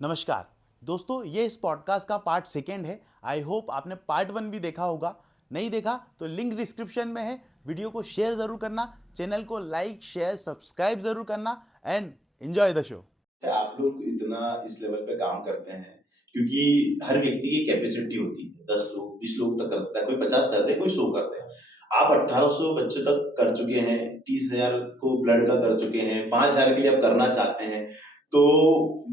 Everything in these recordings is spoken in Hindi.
नमस्कार दोस्तों, ये इस पॉडकास्ट का पार्ट सेकेंड है। आई होप आपने पार्ट वन भी देखा होगा। नहीं देखा तो लिंक डिस्क्रिप्शन में है। वीडियो को शेयर ज़रूर करना, चैनल को लाइक शेयर सब्सक्राइब ज़रूर करना एंड एंजॉय द शो। आप लोग इतना इस लेवल पे काम करते हैं क्योंकि हर व्यक्ति की कैपेसिटी होती है। 10 लोग 20 लोग तक करता है, कोई 50 करते हैं, कोई 100 करते हैं। आप 1800 बच्चों तक कर चुके हैं, 30,000 को ब्लड का कर चुके हैं, 5,000 के लिए आप करना चाहते हैं। तो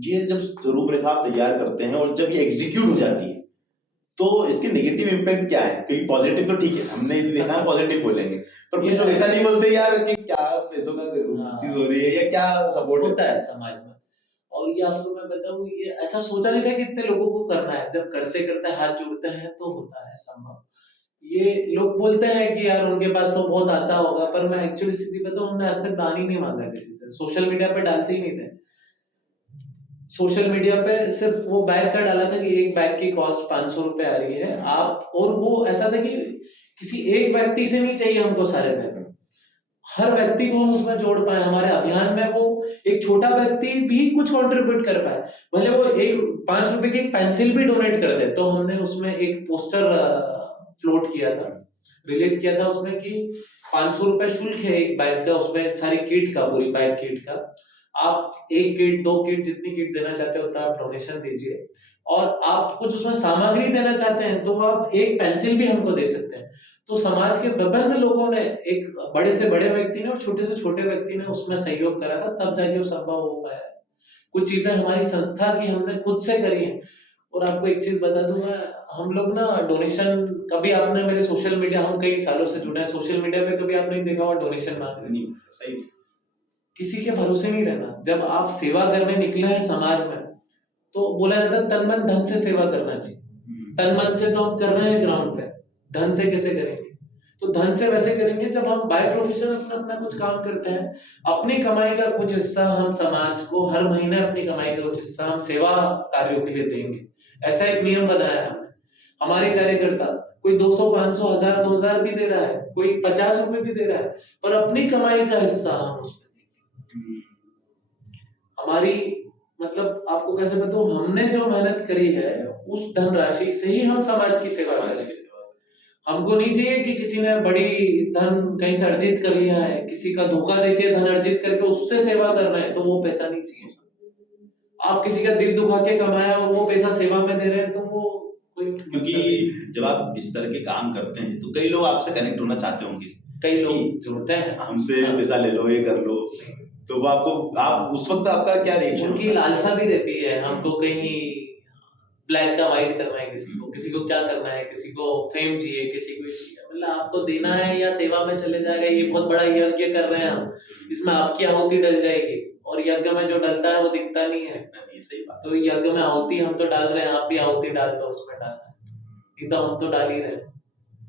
ये जब रूपरेखा आप तैयार करते हैं और जब ये एग्जीक्यूट हो जाती है तो इसके नेगेटिव इम्पैक्ट क्या है? क्योंकि पॉजिटिव तो ठीक है, हमने देखा पॉजिटिव बोलेंगे, पर कुछ लोग ऐसा नहीं बोलते यार कि क्या पैसों का चीज हो रही है या क्या सपोर्ट होता है समाज में। और ये आपको मैं बताऊं, ये ऐसा सोचा नहीं था कि इतने लोगों को करना है। जब करते करते हाथ जुड़ते हैं तो होता है संभव। ये लोग बोलते हैं कि यार उनके पास तो बहुत आता होगा, पर मैं एक्चुअली स्थिति बताऊं, हमने आज तक दान ही नहीं मांगा किसी से। सोशल मीडिया पे डालते ही नहीं थे। सोशल मीडिया पे सिर्फ वो बैग का डाला था कि एक बैग की कॉस्ट 500 रुपए आ रही है आप, और वो ऐसा था कि किसी एक व्यक्ति से नहीं चाहिए हमको सारे बैग, हर व्यक्ति को हम उसमें जोड़ पाए हमारे अभियान में। वो एक छोटा व्यक्ति भी कुछ कंट्रीब्यूट कर पाए, भले वो एक 5 रुपए की एक पेंसिल भी डोनेट कर दे। तो हमने उसमें एक पोस्टर फ्लोट किया था, रिलीज किया था उसमें कि 500 रुपए शुल्क है एक बैग का, उसमें सारी किट का, पूरी बैग किट का। आप एक किट, 2 किट, जितनी किट देना चाहते हो उतना आप डोनेशन दीजिए। और आप कुछ उसमें सामग्री देना चाहते हैं तो आप एक पेंसिल भी हमको दे सकते हैं। तो समाज के विभिन्न लोगों ने, एक बड़े से बड़े व्यक्ति ने और छोटे से छोटे व्यक्ति ने उसमें सहयोग करा था, तब जाके वो संभव हो पाया है। कुछ चीजें हमारी संस्था की हमने खुद से करी है। और आपको एक चीज बता दूं मैं, हम लोग ना डोनेशन, कभी आपने मेरे सोशल मीडिया, हम कई सालों से जुड़े हैं, सोशल मीडिया पे कभी आपने देखा होगा डोनेशन मांग रहे? नहीं सही। किसी के भरोसे नहीं रहना। जब आप सेवा करने निकले हैं समाज में, तो बोला जाता है तन मन धन से सेवा करना चाहिए। तन मन से तो हम कर रहे हैं ग्राउंड पे, धन से कैसे करेंगे? तो धन से वैसे करेंगे जब हम बाय प्रोफेशन अपना अपना कुछ काम करते हैं। अपनी कमाई का कुछ हिस्सा हम समाज को हर महीने, अपनी कमाई का कुछ हिस्सा हम सेवा कार्यों के लिए देंगे। ऐसा एक नियम बनाया है हमने। हमारे कार्यकर्ता कोई 200, 500, 1000, 2000 भी दे रहा है, कोई 50 रुपए भी दे रहा है, पर अपनी कमाई का हिस्सा हम उसमें देंगे। हमारी, मतलब आपको कैसे बताऊं, हमने जो मेहनत करी है उस धनराशि से ही हम समाज की सेवा करेंगे। हमको नहीं चाहिए कि किसी ने बड़ी धन कहीं से अर्जित कर लिया है, किसी का धोखा देके धन अर्जित करके उससे सेवा कर रहे हैं, तो वो पैसा नहीं चाहिए। आप किसी का दिल दुखा के कमाया और वो पैसा सेवा में दे रहे हैं, तो वो कोई, क्योंकि जब आप इस तरह के काम करते हैं तो कई लोग आपसे कनेक्ट होना चाहते होंगे, कई लोग जुड़ते हैं हमसे पैसा ले लो, ये कर लो, तो वो आपको, आप उस वक्त आपका क्या रिएक्शन? उनकी लालसा भी रहती है हमको कहीं ब्लैक का व्हाइट करना है, किसी को क्या करना है, किसी को फेम चाहिए, किसी को चाहिए। मतलब आपको देना है या सेवा में चले जाएगा, ये बहुत बड़ा यज्ञ कर रहे हैं हम, इसमें आपकी आहुति डल जाएगी। और यज्ञ में जो डलता है वो दिखता नहीं है। सही बात। तो यज्ञ में आहुति हम तो डाल रहे हैं, आप भी आहुति डाल दो उसमें, डालना नहीं तो हम तो डाल ही रहे हैं।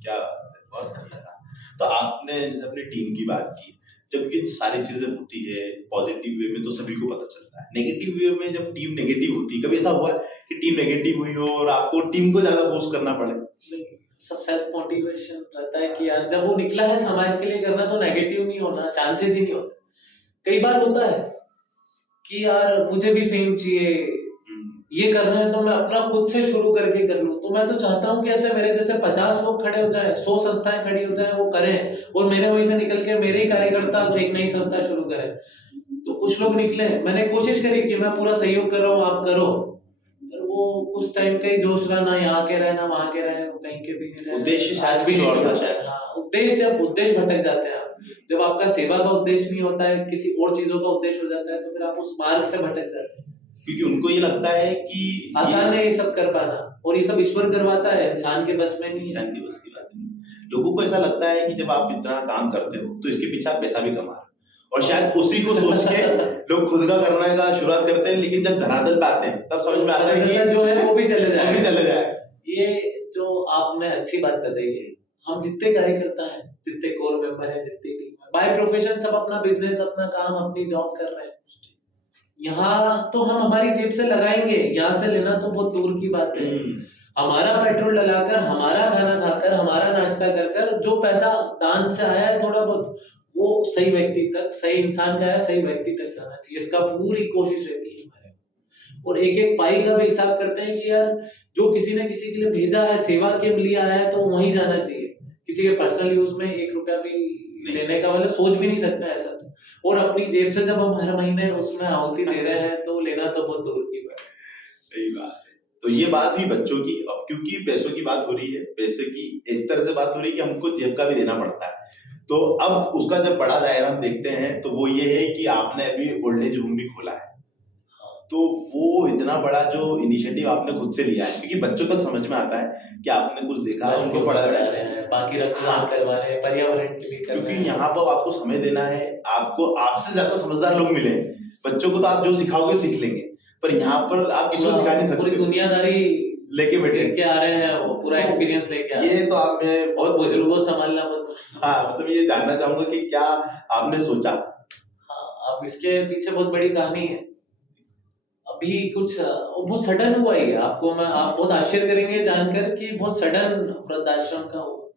क्या बात है, बहुत बढ़िया। तो आपने जैसे अपनी टीम की बात की, जब ये सारी चीजें होती है पॉजिटिव वे में तो सभी को पता चलता है, नेगेटिव वे में जब टीम नेगेटिव होती है, कभी ऐसा हुआ है कि टीम नेगेटिव हुई हो और आपको टीम को ज्यादा बूस्ट करना पड़े? सब सेल्फ मोटिवेशन रहता है कि यार जब वो निकला है समाज के लिए करना, तो नेगेटिव नहीं होना, चांसेस ही नहीं होते। कई बार होता है कि यार मुझे भी फेम चाहिए, ये करना है तो मैं अपना खुद से शुरू करके कर लूं। तो मैं तो चाहता हूं कि ऐसे मेरे जैसे 50 लोग खड़े हो जाए, 100 संस्थाएं खड़ी हो जाए, वो करें, और मेरे वहीं से निकल के मेरे ही कार्यकर्ता एक नई संस्था शुरू करें। तो कुछ लोग निकले, मैंने कोशिश करी कि मैं पूरा सहयोग कर रहा हूँ, आप करो, पर वो उस टाइम का ही जोश रहा, ना यहाँ के रहे ना वहां के रहे, वो कहीं के भी नहीं रहे। उद्देश्य शायद भी और था शायद। हाँ, उद्देश्य, जब उद्देश्य भटक जाते हैं आप, जब आपका सेवा का उद्देश्य नहीं होता है, किसी और चीजों का उद्देश्य हो जाता है, तो फिर आप उस मार्ग से भटक जाते हैं। क्योंकि उनको ये लगता है कि आसान है ये सब कर पाना, और ये सब ईश्वर करवाता है, इंसान के बस में नहीं है। इंसान की बस की बात नहीं। लोगों को ऐसा लगता है कि जब आप इतना काम करते हो तो इसके पीछे आप पैसा भी कमा रहे हो, और शायद उसी को सोच के लोग खुद का करने का शुरुआत करते हैं, लेकिन जब धरातल पे आते हैं तब समझ में आता है कि जो है वो भी चले जाए। ये ये जो आपने अच्छी बात बताई है, हम जितने कार्यकर्ता हैं, जितने कोर मेंबर हैं, जितनी टीम है, बाय प्रोफेशन सब अपना बिजनेस, अपना काम, अपनी जॉब कर रहे हैं। यहाँ तो हम हमारी जेब से लगाएंगे, यहाँ से लेना तो बहुत दूर की बात है। हमारा पेट्रोल डलाकर, हमारा खाना खाकर, हमारा नाश्ता कर कर जो पैसा दान से आया है थोड़ा बहुत, वो सही व्यक्ति तक, सही इंसान का है, सही व्यक्ति तक जाना चाहिए। इसका पूरी कोशिश रहती है हमारे। और एक एक पाई का भी हिसाब करते हैं कि यार जो किसी ने किसी के लिए भेजा है, सेवा के लिए आया है, तो वहीं जाना चाहिए। किसी के पर्सनल यूज में 1 रुपया भी लेने का मतलब सोच भी नहीं सकता ऐसा तो। और अपनी जेब से जब हम हर महीने उसमें आहुति दे रहे हैं तो लेना तो बहुत दूर की बात है। सही बात है। तो ये बात हुई बच्चों की। अब क्योंकि पैसों की बात हो रही है, पैसे की इस तरह से बात हो रही है कि हमको जेब का भी देना पड़ता है। तो अब उसका जब बड़ा दायरा हम देखते हैं तो वो ये है कि आपने अभी ओल्ड एज होम भी खोला है। तो वो इतना बड़ा जो इनिशिएटिव आपने खुद से लिया है, क्योंकि बच्चों तक समझ में आता है कि आपने कुछ देखा है, उनको रेस्क्यू पढ़ा पढ़ा है, रहे हैं, बाकी रक्तदान करवा रहे हैं, पर्यावरण के लिए कर रहे क्योंकि हैं। यहाँ पर आपको समय देना है। आपको आपसे ज्यादा समझदार लोग मिले हैं। बच्चों को तो आप जो सिखाओगे सीख लेंगे, पर यहाँ पर आप किसी को सिखा नहीं पूरी सकते, दुनियादारी लेके बैठे सीख के आ रहे हैं, वो पूरा तो एक्सपीरियंस लेके आ रहे ये हैं। तो आप मैं और बहुत बुजुर्गों को संभालना बहुत मुश्किल हाँ, है। मतलब ये जानना चाहूंगा कि क्या आपने सोचा। हाँ, अब इसके पीछे बहुत बड़ी कहानी है। अभी कुछ बहुत सडन हुआ ही है, आप बहुत आश्चर्य करेंगे जानकर कि बहुत सडन वृद्धाश्रम का हुआ।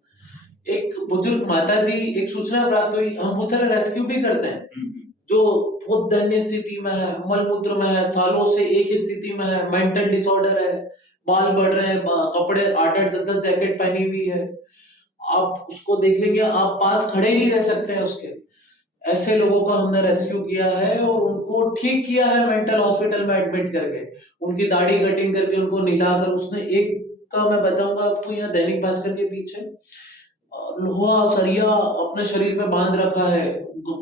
एक बुजुर्ग माता जी, एक सूचना प्राप्त हुई, हम बहुत सारे रेस्क्यू भी करते हैं जो बहुत दयनीय स्थिति में है, मलमूत्र में है, सालों से एक ही स्थिति में है, मेंटल डिसऑर्डर है, बाल बढ़ रहे हैं, कपड़े 8-8 10-10 जैकेट पहनी हुई है, आप उसको देख लेंगे, आप पास खड़े नहीं रह सकते हैं उसके। ऐसे लोगों का हमने रेस्क्यू किया है और उनको ठीक किया है मेंटल हॉस्पिटल में एडमिट करके, उनकी दाढ़ी कटिंग करके, उनको नहलाकर। उसने एक का मैं बताऊंगा आपको, यहाँ दैनिक भास्कर के पीछे लोहा सरिया अपने शरीर पे बांध रखा है,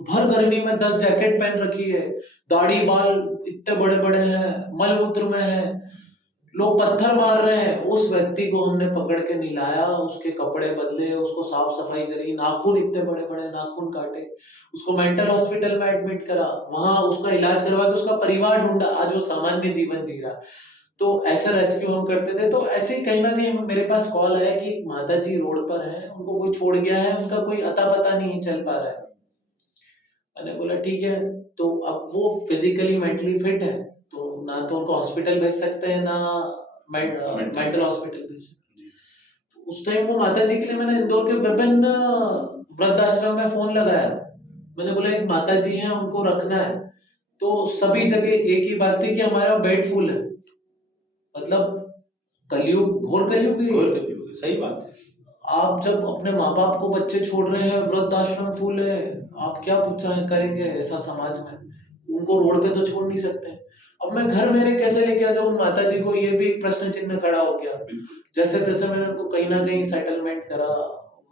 भर गर्मी में 10 जैकेट पहन रखी है, दाढ़ी बाल इतने बड़े बड़े हैं, मलमूत्र में है, लोग पत्थर मार रहे हैं। उस व्यक्ति को हमने पकड़ के नहलाया, उसके कपड़े बदले, उसको साफ सफाई करी, नाखून इतने बड़े बड़े नाखून काटे, उसको मेंटल हॉस्पिटल में एडमिट करा, वहां उसका इलाज करवा के उसका परिवार ढूंढा, आज वो सामान्य जीवन जी रहा। तो ऐसा रेस्क्यू हम करते थे। तो ऐसे ही कहीं ना कहीं मेरे पास कॉल आया कि माता जी रोड पर है, उनको कोई छोड़ गया है, उनका कोई अता पता नहीं चल पा रहा है। मैंने बोला ठीक है। तो अब वो फिजिकली मेंटली फिट है, तो ना तो उनको हॉस्पिटल भेज सकते हैं, ना मेंटल हॉस्पिटल भेज सकते हैं। तो उस टाइम वो माता जी के लिए मैंने इंदौर के विभिन्न वृद्धाश्रम में फोन लगाया। मैंने बोला एक माता जी हैं, उनको रखना है। तो सभी जगह एक ही बात थी कि हमारा बेड फुल है। मतलब कलयुग, घोर कलयुग ही है। सही बात है। आप जब अपने माँ बाप को बच्चे छोड़ रहे हैं, वृद्धाश्रम फुल है, आप क्या करेंगे ऐसा समाज में? उनको रोड पे तो छोड़ नहीं सकते। अब मैं घर मेरे कैसे लेके आ जाऊं माता जी को, ये भी एक प्रश्न चिन्ह खड़ा हो गया। जैसे तैसे मैंने उनको कहीं ना कहीं सेटलमेंट करा,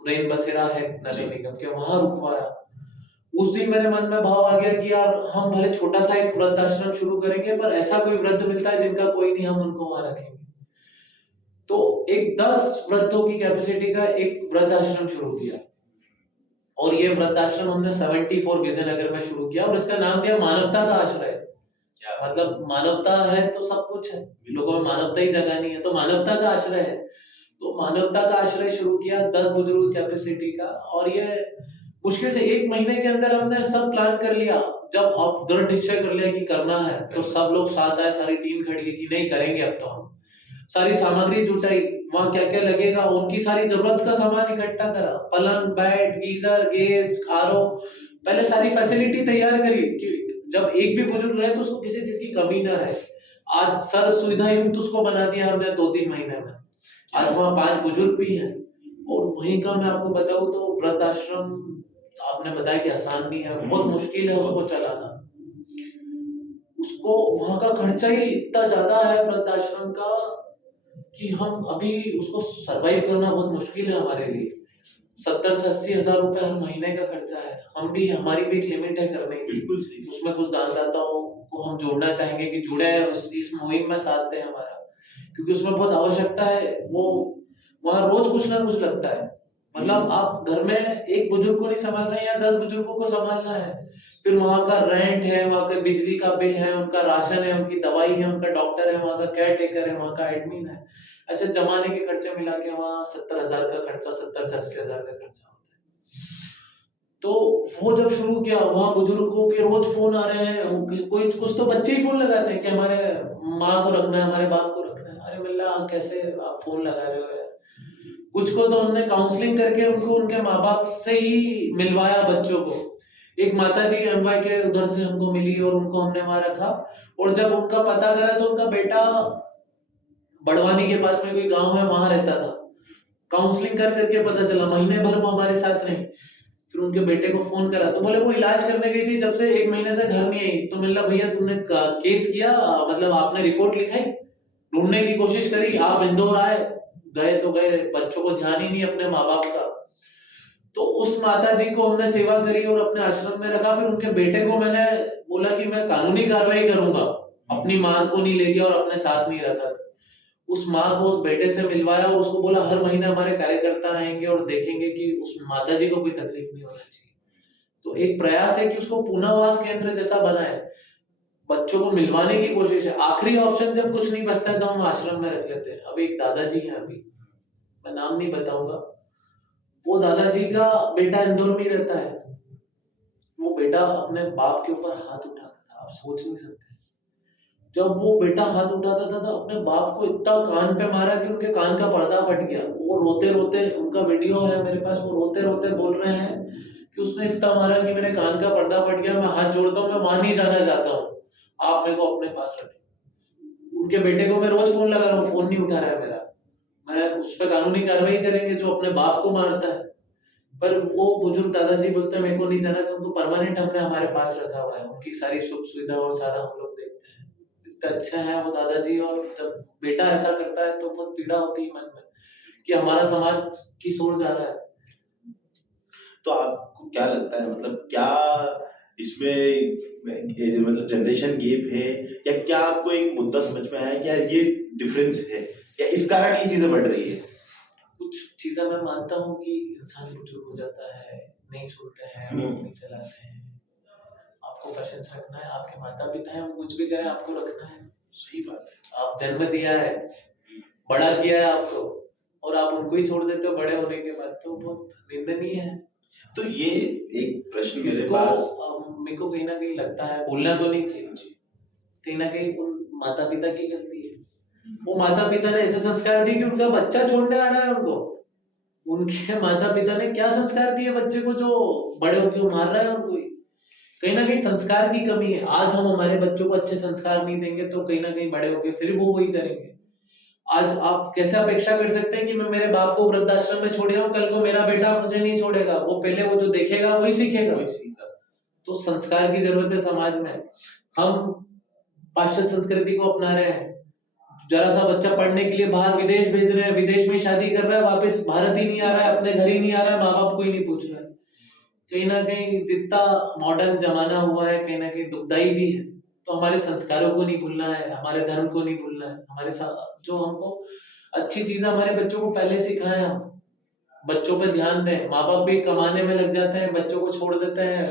रेन बसेरा है नगर निगम के, वहां रुकवाया। उस दिन मेरे मन में भाव आ गया कि यार हम भले छोटा सा एक वृद्धाश्रम शुरू करेंगे, पर ऐसा कोई वृद्ध मिलता है जिनका कोई नहीं, हम उनको वहां रखेंगे। तो एक 10 वृद्धों की कैपेसिटी का एक वृद्धाश्रम शुरू किया, और ये वृद्धाश्रम हमने 74 विजयनगर में शुरू किया, और इसका नाम दिया मानवता का आश्रय। मतलब मानवता है तो सब कुछ है, लोगों में मानवता ही जगानी है, तो मानवता का आश्रय है। तो मानवता का आश्रय शुरू किया 10 बुजुर्ग कैपेसिटी का, और ये मुश्किल से 1 महीने के अंदर हमने सब प्लान कर लिया। जब अब दृढ़ निश्चय कर लिया कि करना है, तो सब लोग साथ आए, सारी टीम खड़ी है कि नहीं करेंगे अब तो हम। सारी सामग्री जुटाई, वहां क्या क्या लगेगा उनकी सारी जरूरत का सामान इकट्ठा करा, पलंग, बेड, गीजर, गैस, आरओ, पहले सारी फैसिलिटी तैयार करी कि जब एक भी बुजुर्ग रहे तो उसको किसी चीज की कमी ना रहे। आज सर सुविधा युक्त उसको बना दिया हमने 2-3 महीने में। आज वहाँ 5 बुजुर्ग भी हैं। और वहीं का मैं आपको बताऊं तो वृद्धाश्रम, आपने बताया कि आसान नहीं है, बहुत मुश्किल है उसको चलाना। उसको वहां का खर्चा ही इतना ज्यादा है वृद्धाश्रम का कि हम अभी उसको सरवाइव करना बहुत मुश्किल है हमारे लिए। 70 से 80 हजार रुपए हर महीने का खर्चा है। हम भी, हमारी भी एक लिमिट है करने की। बिल्कुल सही। उसमें कुछ दानदाताओं को हम जोड़ना चाहेंगे कि जुड़े इस मुहिम में साथ दें हमारा, क्योंकि उसमें बहुत आवश्यकता है। वो वहाँ रोज कुछ ना कुछ लगता है। मतलब आप घर में एक बुजुर्ग को नहीं संभाल रहे हैं, या 10 बुजुर्गों को संभालना है। फिर वहाँ का रेंट है, वहाँ का बिजली का बिल है, उनका राशन है, उनकी दवाई है, उनका डॉक्टर है, वहाँ का केयर टेकर है, वहाँ का एडमिन है। ऐसे जमाने के खर्चे मिला के वहाँ 70,000 का खर्चा, 70 से 80 हजार का खर्चा होता है। तो वो जब शुरू किया, वहाँ बुजुर्गों के रोज फोन आ रहे हैं। कोई कुछ तो बच्चे ही फोन लगाते हैं कि हमारे माँ को रखना है, हमारे बाप को रखना है। अरे मिल्ला कैसे आप फोन लगा रहे हो यार? कुछ को तो हमने काउंसलिंग करके उनको उनके माँ बाप से ही मिलवाया बच्चों को, एक माता जी एमवाई के उधर से हमको मिली और उनको हमने वहां रखा। और जब उनका पता करा तो उनका बेटा बड़वानी के पास में कोई गांव है वहां रहता था। काउंसलिंग कर करके पता चला, महीने भर वो हमारे साथ रही। फिर उनके बेटे को फोन करा तो बोले वो इलाज करने गई थी, जब से 1 महीने से घर नहीं आई। तो मिला भैया तुमने केस किया, मतलब आपने रिपोर्ट लिखाई, ढूंढने की कोशिश करी, आप इंदौर आए, गए तो गए, बच्चों को ध्यान ही नहीं अपने माँ बाप का। तो उस माता जी को हमने सेवा करी और अपने आश्रम में रखा। फिर उनके बेटे को मैंने बोला कि मैं कानूनी कार्रवाई करूंगा, अपनी मां को नहीं ले गया और अपने साथ नहीं रखा। उस माँ को उस बेटे से मिलवाया और उसको बोला हर महीने हमारे कार्यकर्ता आएंगे और देखेंगे कि उस माता जी को कोई तकलीफ नहीं होना चाहिए। तो एक प्रयास है कि उसको पुनर्वास केंद्र जैसा बनाए, बच्चों को मिलवाने की कोशिश है। आखिरी ऑप्शन जब कुछ नहीं बचता है तो हम आश्रम में रख लेते हैं। अब एक दादाजी हैं, अभी मैं नाम नहीं बताऊंगा, वो दादाजी का बेटा इंदौर में ही रहता है। वो बेटा अपने बाप के ऊपर हाथ उठाता था, आप सोच नहीं सकते। जब वो बेटा हाथ उठाता था तो अपने बाप को इतना कान पे मारा कि उनके कान का पर्दा फट गया। वो रोते रोते, उनका वीडियो है मेरे पास, वो रोते रोते बोल रहे हैं कि उसने इतना मारा कि मेरे कान का पर्दा फट गया, मैं हाथ जोड़ता हूँ, मैं वहां नहीं जाना चाहता हूँ, आप मेरे को अपने पास रखें। उनके बेटे को मैं रोज फोन लगा रहा हूँ, फोन नहीं उठा रहा है मेरा। मैं उस पर कानूनी कार्रवाई करेंगे जो अपने बाप को मारता है। पर वो बुजुर्ग दादाजी बोलते हैं मेरे को नहीं जाना, तो उनको परमानेंट हमने हमारे पास रखा हुआ है। उनकी सारी सुख सुविधा और सारा हम लोग देखते हैं। इतना अच्छा है वो दादाजी। और जब बेटा ऐसा करता है तो बहुत पीड़ा होती है मन में कि हमारा समाज की सोच जा रहा है। तो आपको क्या लगता है, मतलब क्या इसमें मतलब जनरेशन गैप है, या क्या आपको एक मुद्दा समझ में आया कि यार ये डिफरेंस है, या इस कारण ये चीजें बढ़ रही है? कुछ चीजें मैं मानता हूँ कि इंसान बुजुर्ग हो जाता है, नहीं सुनते हैं, रोड नहीं चलाते हैं। आपको पेशेंस रखना है, आपके माता पिता हैं, वो कुछ भी करें आपको रखना है। सही बात है। आप जन्म दिया है, बड़ा किया है आपको, और आप उनको ही छोड़ देते हो बड़े होने के बाद, तो बहुत निंदनीय है। तो ये एक प्रश्न मेरे इसको पास, मेरे को कहीं ना कहीं लगता है बोलना तो नहीं चाहिए, कहीं ना कहीं उन माता पिता की गलती है। वो माता पिता ने ऐसे संस्कार दिए कि उनका बच्चा छोड़ने आ रहा है उनको। उनके माता पिता ने क्या संस्कार दिए बच्चे को जो बड़े होकर मार रहा है उनको ही। कहीं ना कहीं संस्कार की कमी है। आज हम हमारे बच्चों को अच्छे संस्कार नहीं देंगे तो कहीं ना कहीं बड़े होके फिर वो वही करेंगे। आज आप कैसे अपेक्षा कर सकते हैं कि मैं मेरे बाप को वृद्धाश्रम में छोड़ आऊं, कल को मेरा बेटा मुझे नहीं छोड़ेगा। वो पहले वो जो देखेगा वही सीखेगा। वही सीखा। तो संस्कार की जरूरत है समाज में। हम पाश्चात्य संस्कृति को अपना रहे हैं। जरा सा बच्चा पढ़ने के लिए बाहर विदेश भेज रहे हैं, विदेश में शादी कर रहा है, वापस भारत ही नहीं आ रहा है, अपने घर ही नहीं आ रहा है, माँ बाप को ही नहीं पूछ रहा है। कहीं ना कहीं जितना मॉडर्न जमाना हुआ है कहीं ना कहीं दुखदाई भी है। तो हमारे संस्कारों को नहीं भूलना है, हमारे धर्म को नहीं भूलना है, हमारे साथ जो हमको अच्छी चीजें हमारे बच्चों को पहले सिखाए। हम बच्चों पे ध्यान दें। माँ बाप भी कमाने में लग जाते हैं, बच्चों को छोड़ देते हैं,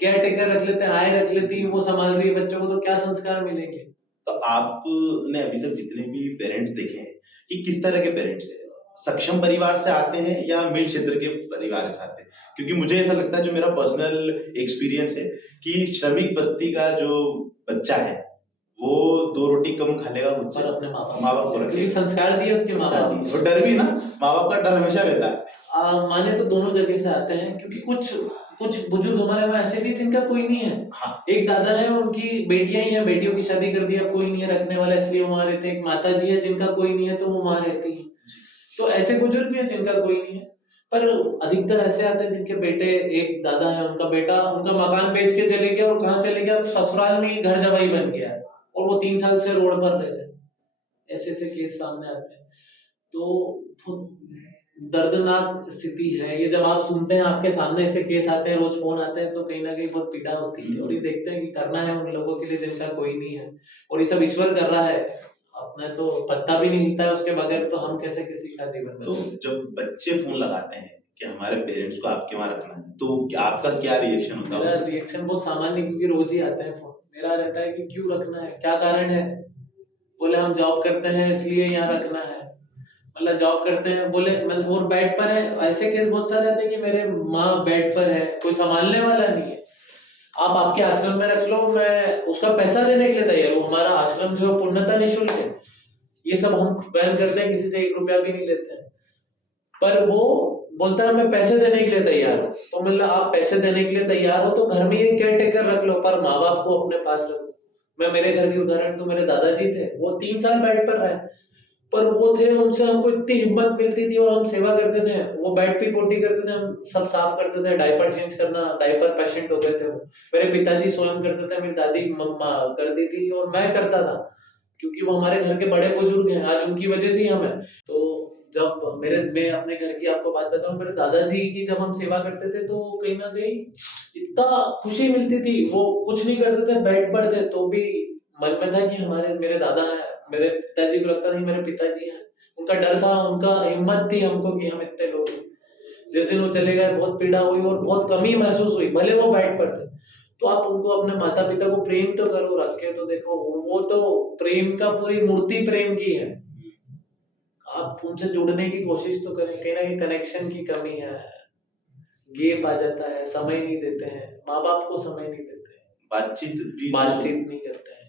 केयर टेकर रख लेते हैं, आए रख लेती है, वो संभाल रही है बच्चों को, तो क्या संस्कार मिलेंगे? तो आपने अभी तक जितने भी पेरेंट्स देखे हैं, कि किस तरह के पेरेंट्स हैं? सक्षम परिवार से आते हैं या मिल क्षेत्र के परिवार से आते हैं? क्योंकि मुझे ऐसा लगता है, जो मेरा पर्सनल एक्सपीरियंस है, कि श्रमिक बस्ती का जो बच्चा है वो 2 रोटी कम खा लेगा खुद से, और अपने माँ बाप को क्योंकि रखेगा। संस्कार दिए उसके माँ संस्कार बाप दिए। और डर भी ना, माँ बाप का डर हमेशा रहता है। माने तो दोनों जगह से आते हैं, क्योंकि कुछ कुछ बुजुर्ग हमारे वहाँ ऐसे भी हैं जिनका कोई नहीं है। हाँ। एक दादा है, उनकी बेटियां ही हैं, बेटियों की शादी कर दी, अब कोई नहीं है रखने वाला, इसलिए वहां रहते हैं। एक माता जी है जिनका कोई नहीं है तो वो वहां रहती है। तो ऐसे बुजुर्ग भी हैं जिनका कोई नहीं है। पर अधिकतर ऐसे आते हैं जिनके बेटे, एक दादा है उनका बेटा उनका मकान बेच के चले गया, और कहाँ चले गया, ससुराल में ही घर जमाई बन गया है, और वो 3 साल से रोड पर रह रहे हैं। ऐसे ऐसे केस सामने आते हैं। तो बहुत दर्दनाक स्थिति है ये। जब आप सुनते हैं, आपके सामने ऐसे केस आते हैं, रोज फोन आते हैं, तो कहीं ना कहीं बहुत पीड़ा होती है। और ये देखते हैं कि करना है उन लोगों के लिए जिनका कोई नहीं है, और ये सब ईश्वर कर रहा है। अपने तो पत्ता भी नहीं हिलता है उसके बगैर, तो हम कैसे किसी का जीवन तो बदल सकते जब बच्चे फोन लगाते हैं कि हमारे पेरेंट्स को आपके वहां रखना है, तो आपका क्या रिएक्शन होता हैं? है मेरा उसमें? रिएक्शन बहुत सामान्य, क्योंकि रोज ही आते हैं फोन। मेरा रहता है कि क्यों रखना है, क्या कारण है? बोले हम जॉब करते हैं इसलिए यहाँ रखना है। मतलब जॉब करते हैं, बोले और बेड पर है। ऐसे केस बहुत सारे आते हैं कि मेरे माँ बेड पर है, कोई संभालने वाला नहीं है, आप आपके आश्रम में रख लो, मैं उसका पैसा देने के लिए तैयार हूँ। हमारा आश्रम जो है पूर्णतः निःशुल्क है, ये सब हम बयान करते हैं, किसी से 1 रुपया भी नहीं लेते हैं। पर वो बोलता है मैं पैसे देने के लिए तैयार हूँ। तो मतलब आप पैसे देने के लिए तैयार हो तो घर में एक केयर टेकर रख लो, पर माँ बाप को अपने पास रखो। मैं मेरे घर की उदाहरण, तो मेरे दादाजी थे, वो 3 साल बेड पर रहे, पर वो थे, उनसे हमको इतनी हिम्मत मिलती थी और हम सेवा करते थे। वो बेड पे पोटी करते थे, हम सब साफ करते थे, डायपर चेंज करना, डायपर पेशेंट हो गए थे वो, मेरे पिताजी स्वयं करते थे, मेरी दादी मम्मा करती थी और मैं करता था, क्योंकि वो हमारे घर के बड़े बुजुर्ग हैं, आज उनकी वजह से ही हम हैं। तो जब मैं अपने घर की आपको बात बताऊं, मेरे दादाजी की जब हम सेवा करते थे तो कहीं ना कहीं इतना खुशी मिलती थी। वो कुछ नहीं करते थे, बेड पर थे, तो भी मन में था कि हमारे मेरे दादा हैं, मेरे पिताजी को लगता नहीं मेरे पिताजी हैं। उनका डर था, उनका हिम्मत थी हमको कि हम इतने लोग हैं। जिस दिन वो चले गए बहुत पीड़ा हुई और बहुत कमी महसूस हुई, भले वो बेड पर थे। तो आप उनको, अपने माता पिता को प्रेम तो करो, रख के तो देखो, वो तो प्रेम का पूरी मूर्ति प्रेम की है। आप उनसे जुड़ने की कोशिश तो करें, कहीं ना कहीं कनेक्शन की कमी है, गैप आ जाता है, समय नहीं देते हैं, माँ बाप को समय नहीं देते हैं, बातचीत भी बातचीत नहीं करते हैं।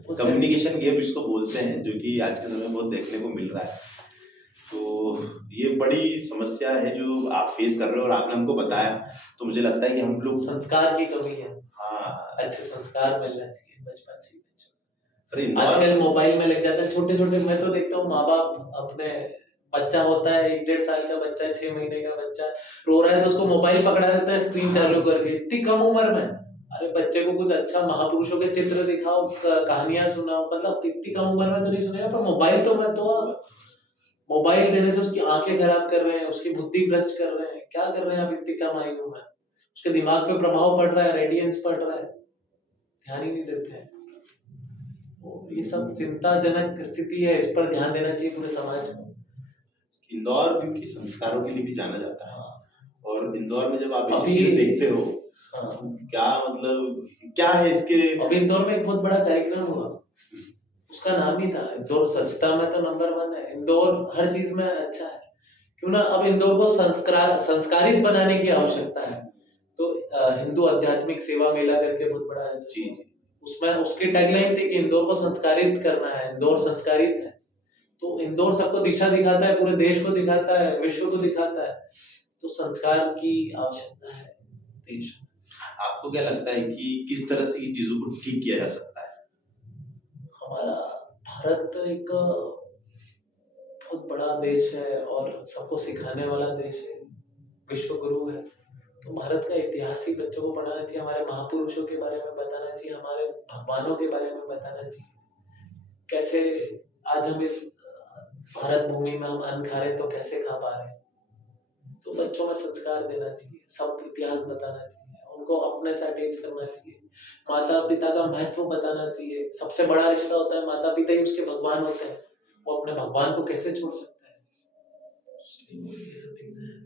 उनसे कम्युनिकेशन गैप इसको बोलते हैं, जो कि आज के समय में बहुत देखने को मिल रहा है। तो ये बड़ी समस्या है जो आप फेस कर रहे हो और आपने हमको बताया, तो मुझे लगता है कि हम लोग संस्कार की कमी है, हाँ अच्छे संस्कार मिलना चाहिए बचपन से ही बच्चों अरे को। इंदौर आजकल मोबाइल में लग जाता है छोटे छोटे। मैं तो देखता हूँ माँ बाप अपने, बच्चा होता है 1-1.5 साल का बच्चा, 6 महीने का बच्चा रो रहा है तो उसको मोबाइल पकड़ा देता है स्क्रीन चालू करके, इतनी कम उम्र में। अरे बच्चे को कुछ अच्छा महापुरुषों के चित्र दिखाओ, कहानियां सुनाओ, मतलब इतनी कम उम्र में तो नहीं सुनेगा, पर मोबाइल तो मत दो आप। मोबाइल देने से उसकी आंखें खराब कर रहे हैं, उसकी बुद्धि भ्रष्ट कर रहे हैं, क्या कर रहे हैं आप इतनी कम आयु में। उसके दिमाग पे प्रभाव पड़ रहा है, रेडियंस पड़ रहा है, ध्यान ही नहीं देते हैं। तो ये सब चिंताजनक स्थिति है, इस पर ध्यान देना चाहिए पूरे समाज को। इंदौर क्योंकि संस्कारों के लिए भी जाना जाता है, हाँ, और इंदौर में जब आप ऐसी अभी चीजें देखते हो, हाँ, क्या मतलब क्या है इसके। अभी इंदौर में एक बहुत बड़ा कार्यक्रम हुआ, उसका नाम ही था इंदौर स्वच्छता में तो नंबर 1 है, इंदौर हर चीज में अच्छा है, क्यों ना। अब इंदौर को संस्कारित बनाने की आवश्यकता है। तो हिंदू आध्यात्मिक सेवा मेला करके बहुत बड़ा है, जी जी उसमें उसकी टैगलाइन थी कि इंदौर को संस्कारित करना है, इंदौर संस्कारित है। तो इंदौर सबको दिशा दिखाता है, पूरे देश को दिखाता है, विश्व को दिखाता है। तो संस्कार की आवश्यकता है देश में। आपको क्या लगता है कि किस तरह से ये चीजों को ठीक किया जा सकता है? हमारा भारत एक बहुत बड़ा देश है और सबको सिखाने वाला देश है, विश्व गुरु है। तो भारत का इतिहास ही बच्चों को पढ़ाना चाहिए, हमारे महापुरुषों के बारे में बताना चाहिए, हमारे भगवानों के बारे में बताना चाहिए। कैसे आज हम इस भारत भूमि में हम अन्न खा रहे हैं, तो कैसे खा पा रहे हैं। तो बच्चों में संस्कार देना चाहिए, सब इतिहास बताना चाहिए, उनको अपने से अटैच करना चाहिए, माता पिता का महत्व बताना चाहिए। सबसे बड़ा रिश्ता होता है माता पिता ही उसके भगवान होते हैं, वो अपने भगवान को कैसे छोड़ सकता है। तो ये सब चीजें हैं।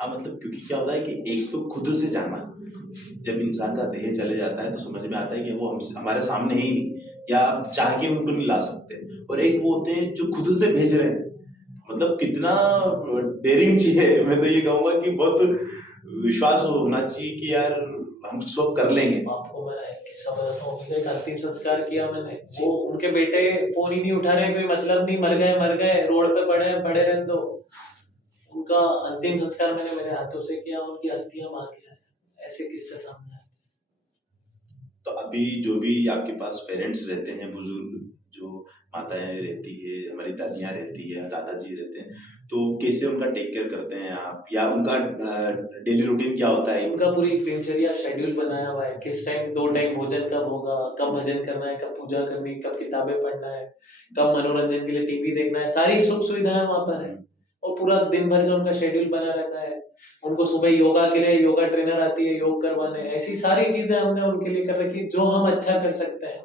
हाँ मतलब क्योंकि क्या होता है कि एक तो खुद से जाना, जब इंसान का देह चले जाता है तो समझ में आता है कि वो हम हमारे सामने ही नहीं, या चाह के उनको नहीं ला सकते, और एक वो होते हैं जो खुद से भेज रहे हैं। मतलब कितना डेयरिंग चाहिए, मैं तो ये कहूंगा कि बहुत विश्वास होना चाहिए कि यार हम सब कर लेंगे। आपको मैं एक किस्सा बताता हूँ, अभी का एक अंतिम संस्कार किया मैंने, वो उनके बेटे फोन ही नहीं उठा रहे, कोई मतलब नहीं, मर गए रोड पे पड़े रहने दो। उनका अंतिम संस्कार मैंने मेरे हाथों से किया, उनकी अस्थियां वहां किया। ऐसे किस्से सामने आए। तो अभी जो भी आपके पास पेरेंट्स रहते हैं, बुजुर्ग जो माताएं रहती है, हमारी दादियां रहती है, दादाजी रहते हैं, तो कैसे उनका टेक केयर करते हैं आप, या उनका डेली रूटीन क्या होता है? उनका पूरी दिनचर्या शेड्यूल बनाया हुआ है, किस टाइम 2 टाइम भोजन कब होगा, कब भजन करना है, कब पूजा करनी, कब किताबें पढ़ना है, कब मनोरंजन के लिए टीवी देखना है, सारी सुख सुविधाएं वहां पर है। और पूरा दिन भर का उनका शेड्यूल बना रहता है। उनको सुबह योगा के लिए योगा ट्रेनर आती है योग करवाने, ऐसी सारी चीजें हमने उनके लिए कर रखी जो हम अच्छा कर सकते हैं।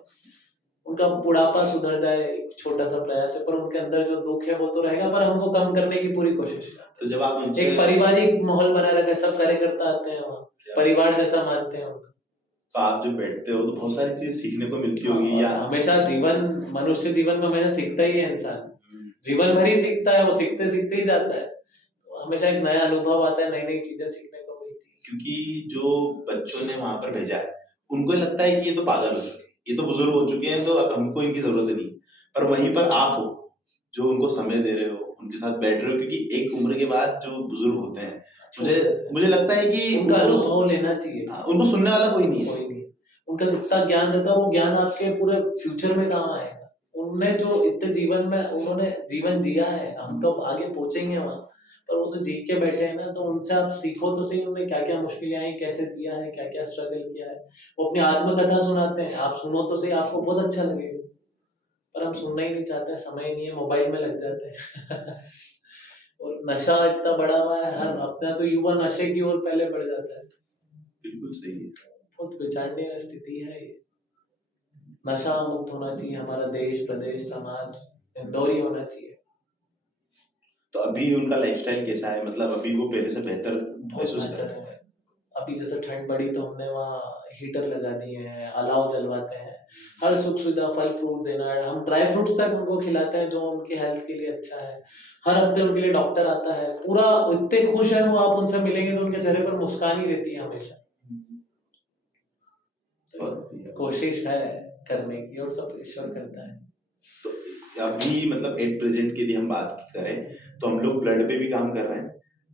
उनका बुढ़ापा सुधर जाए, एक छोटा सा प्रयास है, पर उनके अंदर जो दुख है वो तो रहेगा, पर हमको कम करने की पूरी कोशिश करते हैं। तो जब आप उनसे एक पारिवारिक माहौल बना रखा है, सब कार्यकर्ता आते हैं वहाँ, परिवार जैसा मानते हैं उनको। तो आप जब बैठते हो तो बहुत सारी चीजें सीखने को मिलती होगी, या हमेशा जीवन, मनुष्य जीवन में हमेशा सीखता ही है इंसान, जीवन भर ही सीखता है, वो सीखते सीखते ही जाता है। तो हमेशा एक नया अनुभव आता है, नई नई चीजें सीखने को मिलती है। क्योंकि जो बच्चों ने वहां पर भेजा है उनको लगता है कि ये तो पागल हो चुके हैं, ये तो बुजुर्ग हो चुके हैं, तो अब हमको इनकी जरूरत नहीं। पर वहीं पर आप हो जो उनको समय दे रहे हो, उनके साथ बैठ रहे हो, क्योंकि एक उम्र के बाद जो बुजुर्ग होते हैं, छोड़ देते हैं। मुझे लगता है कि उनका अनुभव लेना चाहिए। उनको सुनने वाला कोई नहीं है। कोई नहीं है। उनका जितना ज्ञान रहता है वो ज्ञान आपके पूरे फ्यूचर में काम आएगा। उनने जो इतने जीवन में उन्होंने जीवन जिया है, हम तो अब आगे पहुंचेंगे वहां, पर वो तो जी के बैठे हैं ना, तो उनसे आप सीखो तो सही, उन्होंने क्या क्या मुश्किलें आई, कैसे जिया है, क्या क्या स्ट्रगल किया है। वो अपनी आत्मकथा सुनाते हैं, आप सुनो तो सही, आपको बहुत अच्छा लगेगा, पर हम सुनना ही नहीं चाहते, समय नहीं है, मोबाइल में लग जाते हैं। और नशा इतना बढ़ा हुआ है, हर अपना तो युवा नशे की ओर पहले बढ़ जाता है। बिल्कुल सही है। बहुत विचारणीय स्थिति है ये। नशा मुक्त होना चाहिए हमारा देश, प्रदेश, समाज, इंदौर ही होना चाहिए। तो अभी उनका लाइफस्टाइल कैसा है, मतलब अभी वो पहले से बेहतर बहुत महसूस कर बेहतर रहे हैं? है। अभी जैसे ठंड बढ़ी तो हमने वहाँ हीटर लगा दिए हैं, अलाव जलवाते हैं, हर सुख सुविधा, फल फ्रूट देना है, हम ड्राई फ्रूट्स तक उनको खिलाते हैं जो उनकी हेल्थ के लिए अच्छा है। हर हफ्ते उनके लिए डॉक्टर आता है, पूरा इतने खुश हैं वो, आप उनसे मिलेंगे तो उनके चेहरे पर मुस्कान ही रहती है हमेशा। तो बहुत बढ़िया। कोशिश है करने की और सब ईश्वर करता है। तो अभी मतलब एट प्रेजेंट की यदि हम बात करें तो हम लोग ब्लड पे भी काम कर रहे हैं,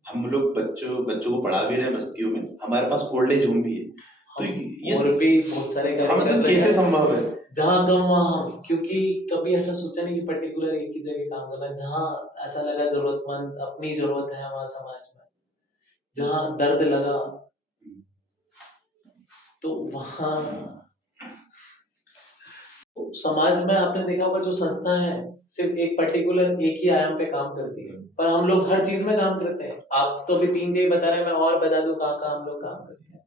हम लोग बच्चों को पढ़ा भी रहे हैं बस्तियों में, हमारे पास ओल्ड एज होम भी है। तो ये और भी बहुत सारे कार्य हाँ, कर मतलब रहे कैसे हैं, संभव है? जहाँ कम वहाँ हम, क्योंकि कभी ऐसा सोचा नहीं कि पर्टिकुलर एक ही जगह काम करना है। जहाँ ऐसा लगा जरूरतमंद, अपनी जरूरत है वहाँ समाज में, जहाँ दर्द लगा तो वहाँ समाज में आपने देखा होगा जो संस्था है सिर्फ एक पर्टिकुलर एक ही आयाम पे काम करती है, पर हम लोग हर चीज में काम करते हैं। आप तो अभी 3 के बता रहे हैं, मैं और बता दूं कहाँ कहाँ हम लोग काम करते हैं।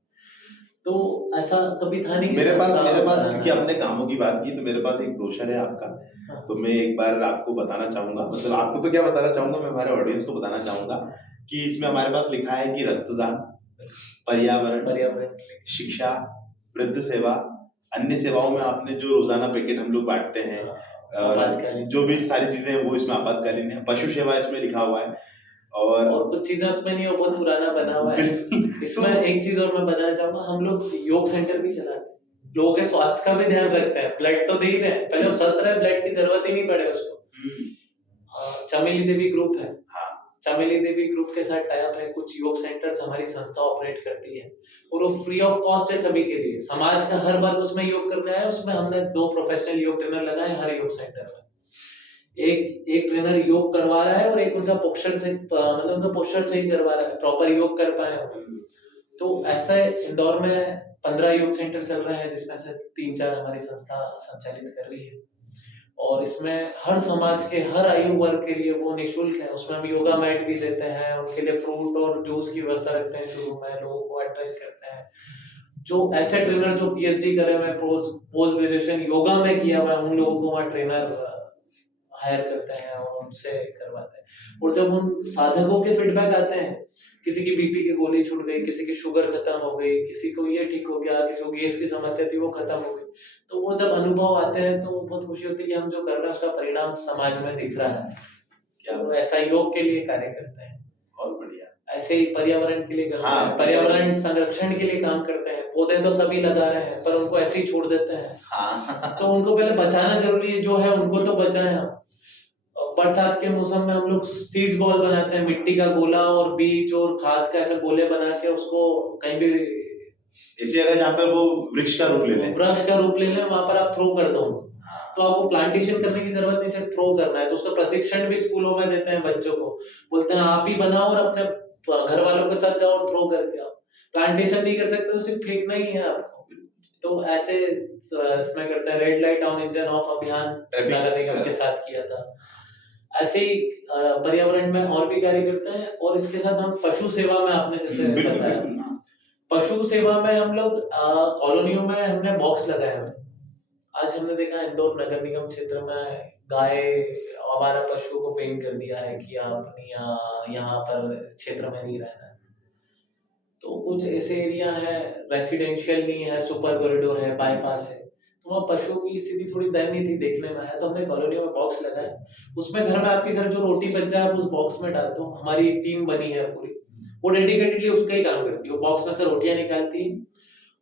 तो ऐसा कभी था नहीं कि मेरे पास संस्था क्योंकि आपने कामों की बात की तो मेरे पास एक ब्रोशर है आपका, हाँ। तो मैं एक बार आपको बताना चाहूंगा, मतलब आपको तो क्या बताना चाहूंगा, मैं हमारे ऑडियंस को बताना चाहूंगा कि इसमें हमारे पास लिखा है कि रक्तदान, पर्यावरण, शिक्षा, वृद्ध सेवा, अन्य सेवाओं में आपने जो रोजाना पैकेट हम लोग बांटते हैं, आपातकालीन जो भी सारी चीजें हैं वो इसमें आपातकालीन है, पशु सेवा इसमें लिखा हुआ है, और कुछ चीजें उसमें नहीं, वो बहुत पुराना बना हुआ है। इसमें एक चीज और मैं बताना चाहूंगा, हम लोग योग सेंटर भी चलाते हैं, लोगों के स्वास्थ्य का भी ध्यान रखते हैं। ब्लड तो दे ही रहे हैं, पहले वो स्वस्थ रहे, ब्लड की जरूरत ही नहीं पड़े उसको। चमेली देवी ग्रुप है, चमेली देवी ग्रुप के साथ टाई अप है, कुछ योग सेंटर्स हमारी संस्था ऑपरेट करती है और वो फ्री ऑफ कॉस्ट है सभी के लिए। समाज का हर वर्ग उसमें योग करना है, उसमें हमने 2 प्रोफेशनल योग ट्रेनर लगाए हर योग सेंटर में। एक ट्रेनर योग करवा रहा है और एक उनका पोस्चर से मतलब उनका पोस्चर सही करवा रहा है, प्रॉपर योग कर पाए। तो ऐसा इंदौर में 15 योग सेंटर चल रहे हैं, जिसमें से 3-4 हमारी संस्था संचालित कर रही है। और इसमें हर समाज के हर आयु वर्ग के लिए वो निःशुल्क है। उसमें हम योगा मैट भी देते हैं, उनके लिए फ्रूट और जूस की व्यवस्था रखते हैं, शुरू में लोगों को अट्रैक्ट करते हैं। जो ऐसे ट्रेनर जो पीएचडी करे हुए, पोस्ट ग्रेजुएशन योगा में किया हुआ है, उन लोगों को वहाँ ट्रेनर हायर करते हैं और उनसे करवाते हैं। और जब उन साधकों के फीडबैक आते हैं, किसी की बीपी की गोली छूट गई, किसी की शुगर खत्म हो गई, किसी को ये ठीक हो गया, किसी को गैस की समस्या थी वो खत्म हो गई, तो वो जब अनुभव आते हैं तो बहुत खुशी होती है कि हम जो कर रहे हैं उसका परिणाम समाज में दिख रहा है। तो ऐसा योग के लिए कार्य करते हैं। बहुत बढ़िया। ऐसे ही पर्यावरण के लिए करते हैं, पर्यावरण संरक्षण के लिए काम करते हैं। पौधे तो सभी लगा रहे हैं पर उनको ऐसे ही छोड़ देते हैं। तो उनको पहले बचाना जरूरी है, जो है उनको तो बचाएं हम। बरसात के मौसम में हम लोग सीड्स बॉल बनाते हैं, मिट्टी का गोला और बीज और खाद का ऐसे गोले बना के उसको कहीं भी इसी जगह जहाँ पर वो वृक्ष का रूप ले लें, वहां पर आप थ्रो कर दो। तो आपको प्लांटेशन करने की जरूरत नहीं, सिर्फ थ्रो करना है। तो उसका प्रशिक्षण भी स्कूलों में देते हैं बच्चों को, बोलते हैं आप ही बनाओ और अपने घर वालों के साथ जाओ और थ्रो करके आओ। प्लांटेशन नहीं कर सकते तो सिर्फ फेंकना ही है आपको। तो ऐसे इसमें करते हैं। Red light on engine of अभियान नगर निगम के साथ किया था। ऐसे ही पर्यावरण में और भी कार्य करते हैं। और इसके साथ हम पशु सेवा में, आपने जैसे बताया, पशु सेवा में हम लोग कॉलोनियों में हमने बॉक्स लगाए हुए। आज हमने देखा इंदौर नगर निगम क्षेत्र में गाय हमारा पशुओं को बैन कर दिया है कि आप यहाँ पर क्षेत्र में नहीं रहना है। तो कुछ ऐसे एरिया है, रेसिडेंशियल नहीं है, सुपर कॉरिडोर है, बाईपास है, तो वहाँ पशुओं की स्थिति थोड़ी दयनीय थी, देखने में आया। तो हमने कॉलोनियों में बॉक्स लगाए, उसमें घर में आपके घर जो रोटी बच जाए आप उस बॉक्स में डाल दो। हमारी एक टीम बनी है पूरी, वो डेडिकेटेडली उसका ही काम करती है। वो बॉक्स में से रोटियां निकालती है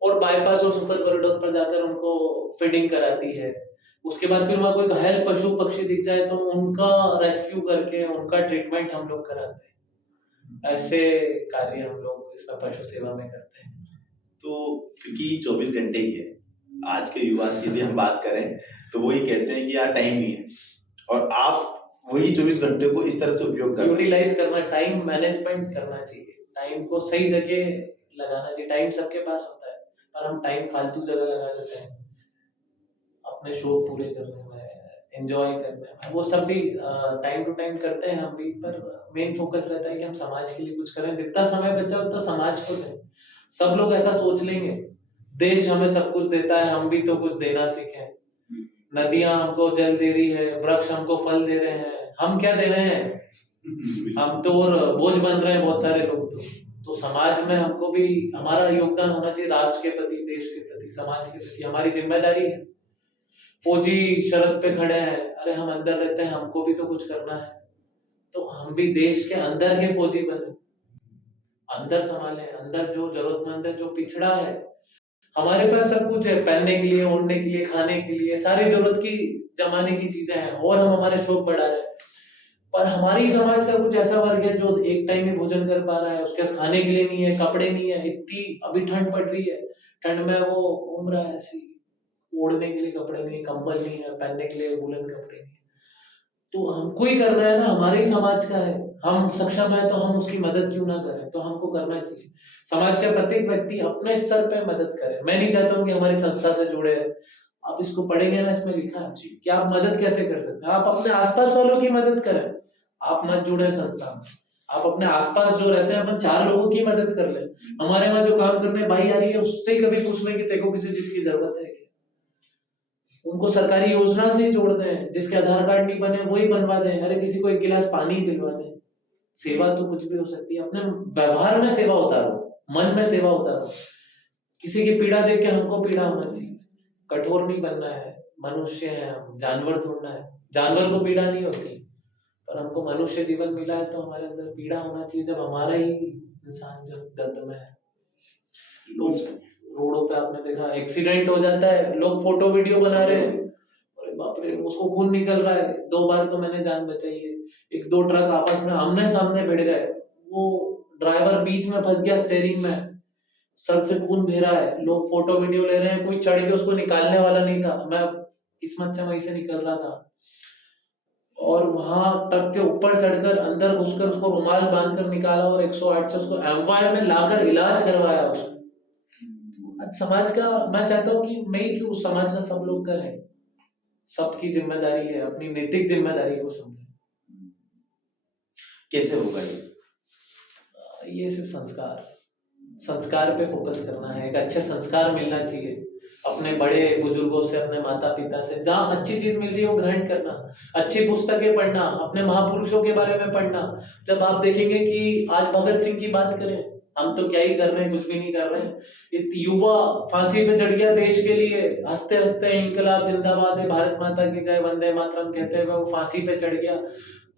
और बाईपास और सुपर कॉरिडोर पर जाकर उनको फीडिंग कराती है। उसके बाद फिर वहाँ कोई घायल पशु पक्षी दिख जाए तो उनका रेस्क्यू करके उनका ट्रीटमेंट हम लोग कराते हैं। ऐसे कार्य हम लोग इसमें पशु सेवा में करते हैं। तो क्योंकि 24 घंटे ही है, आज के युवा से यदि हम बात करें तो वो ही कहते हैं कि यार टाइम नहीं है, और आप वही 24 घंटे को इस तरह से उपयोग कर रहे हैं। यूटिलाइज करना, टाइम मैनेजमेंट करना चाहिए, टाइम को सही जगह लगाना चाहिए। टाइम सबके पास होता है पर हम टाइम फालतू जगह लगा देते हैं अपने शौक पूरे करने में, एंजॉय करने में। वो सब भी टाइम टू टाइम करते हैं हम भी, पर मेन फोकस रहता है कि हम समाज के लिए कुछ करें। जितना समय बचा उतना समाज को दें। सब लोग ऐसा सोच लेंगे देश हमें सब कुछ देता है, हम भी तो कुछ देना सीखें। नदियां हमको जल दे रही है, वृक्ष हमको फल दे रहे हैं, हम क्या दे रहे हैं? हम तो और बोझ बन रहे हैं बहुत सारे लोग। तो समाज में हमको भी हमारा योगदान होना चाहिए, राष्ट्र के प्रति, देश के प्रति, समाज के प्रति हमारी जिम्मेदारी है। फौजी शरद पे खड़े हैं, अरे हम अंदर रहते हैं, हमको भी तो कुछ करना है, तो हम भी देश के अंदर के फौजी बने, अंदर संभाले, अंदर जो जरूरतमंद है, जो पिछड़ा है। हमारे पास सब कुछ है, पहनने के लिए, ओढ़ने के लिए, खाने के लिए, सारी जरूरत की जमाने की चीजें हैं, और हम हमारे शौक बढ़ा रहे हैं। पर हमारी समाज का कुछ ऐसा वर्ग है जो एक टाइम ही भोजन कर पा रहा है, उसके पास खाने के लिए नहीं है, कपड़े नहीं है। इतनी अभी ठंड पड़ रही है, ठंड में वो घूम रहा है ऐसी, ओढ़ने के लिए कपड़े नहीं, कंबल नहीं है, पहनने के लिए वूलन कपड़े नहीं। तो हमको ही करना है ना, हमारे ही समाज का है। हम सक्षम है तो हम उसकी मदद क्यों ना करें? तो हमको करना चाहिए। समाज का प्रत्येक व्यक्ति अपने स्तर पे मदद करे। मैं नहीं चाहता हूँ कि हमारी संस्था से जुड़े हैं। आप इसको पढ़ेंगे ना, इसमें लिखा है कि आप मदद कैसे कर सकते हैं। आप अपने आसपास वालों की मदद करें, आप मत जुड़े संस्था में। आप अपने आसपास जो रहते हैं, अपन 4 लोगों की मदद कर ले। हमारे वहां जो काम करने भाई आ रही है, उससे ही कभी पूछ ले कि तेरे को किसी चीज की जरूरत है क्या। उनको सरकारी योजना से जोड़ दें, जिसके आधार कार्ड नहीं बने वही बनवा दें। अरे किसी को 1 गिलास पानी पिलवा दें। सेवा तो कुछ भी हो सकती है। अपने व्यवहार में सेवा उतारो, मन में सेवा उतारो। किसी की पीड़ा देख के हमको पीड़ा होना चाहिए, कठोर नहीं बनना है। मनुष्य है हम, जानवर थोड़ना है। जानवर को पीड़ा नहीं होती, पर हमको मनुष्य जीवन मिला है तो हमारे अंदर पीड़ा होना चाहिए। जब हमारा ही इंसान जब दर्द में है, लोग रोडों पे आपने देखा एक्सीडेंट हो जाता है, लोग फोटो वीडियो बना रहे हैं, अरे बाप रे उसको खून निकल रहा है। 2 बार तो मैंने जान बचाई है। 1-2 ट्रक आपस में आमने सामने भिड़ गए, वो ड्राइवर बीच में फंस गया स्टेयरिंग में, सर से खून बह रहा है, लोग फोटो वीडियो ले रहे हैं। कोई चढ़ के उसको निकालने वाला नहीं था। मैं किस्मत से वहीं से निकल रहा था, और वहां ट्रक के ऊपर चढ़कर अंदर घुसकर उसको रुमाल बांधकर निकाला और 108 से उसको एमवाई में लाकर इलाज करवाया उसने। आज समाज का मैं चाहता हूँ कि मैं ही क्यों, समाज का सब लोग करें। सबकी जिम्मेदारी है, अपनी नैतिक जिम्मेदारी को समझें। कैसे होगा ये सिर्फ संस्कार पे फोकस करना है। एक अच्छे संस्कार मिलना चाहिए अपने बड़े बुजुर्गों से, अपने माता पिता से। जहाँ अच्छी चीज मिल रही है वो ग्रहण करना, अच्छी पुस्तकें पढ़ना, अपने महापुरुषों के बारे में पढ़ना। जब आप देखेंगे कि आज भगत सिंह की बात करें, हम तो क्या ही कर रहे हैं, कुछ भी नहीं कर रहे हैं। एक युवा फांसी पे चढ़ गया देश के लिए, हंसते हंसते इंकलाब जिंदाबाद है, भारत माता की जय, वंदे मातरम कहते हुए वो फांसी पे चढ़ गया।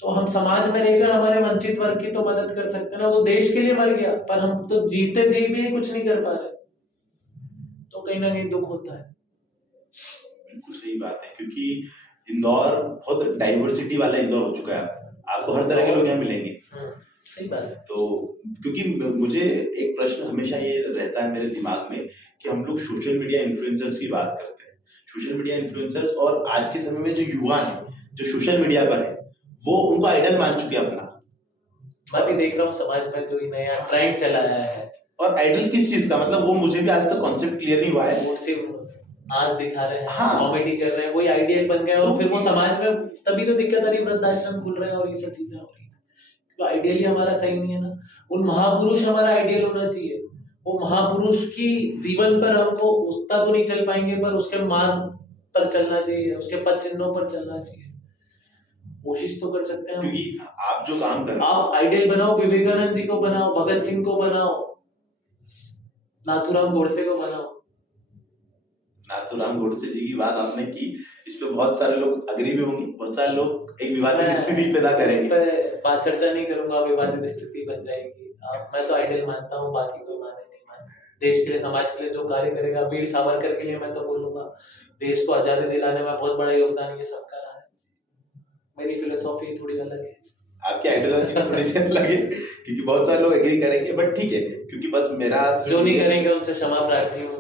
तो हम समाज में रहकर हमारे वंचित वर्ग की तो मदद कर सकते हैं ना। वो देश के लिए मर गया, पर हम तो जीते जी भी कुछ नहीं कर पा रहे, तो कहीं ना कहीं दुख होता है। बिल्कुल सही बात है, क्योंकि इंदौर बहुत डाइवर्सिटी वाला इंदौर हो चुका है। आपको हर तरह के लोग यहाँ मिलेंगे। सही बात है। तो क्योंकि मुझे एक प्रश्न हमेशा ये रहता है मेरे दिमाग में कि हम लोग सोशल मीडिया इन्फ्लुएंसर्स की बात करते हैं। सोशल मीडिया इन्फ्लुएंसर्स और आज के समय में जो युवा है, जो सोशल मीडिया पर है, वो उनको आइडल मान चुके हैं अपना। मैं भी देख रहा हूँ समाज में जो नया ट्रेंड चला है। और आइडल किस चीज का, मतलब वो मुझे भी आज तक कॉन्सेप्ट क्लियर नहीं हुआ है। वो सिर्फ नाच दिखा रहे हैं, हाँ, कॉमेडी कर रहे हैं, वही आइडियल बन गए। और फिर वो समाज में तभी तो दिक्कत आ रही, वृद्धाश्रम खुल रहे हैं और ये सब चीजें हो रही है। तो आइडियली हमारा सही नहीं है ना। उन महापुरुष हमारा आइडियल होना चाहिए। वो महापुरुष की जीवन पर हमको उतना तो नहीं चल पाएंगे, पर उसके मार्ग पर चलना चाहिए, उसके पद चिन्हों पर चलना चाहिए। कोशिश तो कर सकते हैं। क्योंकि आप जो काम कर रहे हैं, आप आइडियल बनाओ, विवेकानंद जी को बनाओ, भगत सिंह को बनाओ, नाथूराम गोडसे को बनाओ। नाथूराम गोडसे जी की बात आपने की, इस पे बहुत सारे लोग अग्री भी होंगे, बहुत सारे लोग एक विवादित स्थिति पैदा करेंगे। इस पे बात चर्चा नहीं करूंगा, विवादित स्थिति बन जाएगी। मैं तो आइडियल मानता हूँ, बाकी कोई माने नहीं माने। देश के लिए समाज के लिए जो कार्य करेगा, वीर सावरकर के लिए मैं तो बोलूंगा, देश को आजादी दिलाने में बहुत बड़ा योगदान ये सबका रहा है। मेरी फिलोसॉफी थोड़ी अलग है। आपकी आइडियोलॉजी भी थोड़ी सी अलग है, क्योंकि बहुत सारे लोग एग्री करेंगे, बट ठीक है, क्योंकि बस मेरा जो नहीं करेंगे उनसे क्षमा प्रार्थी हूँ।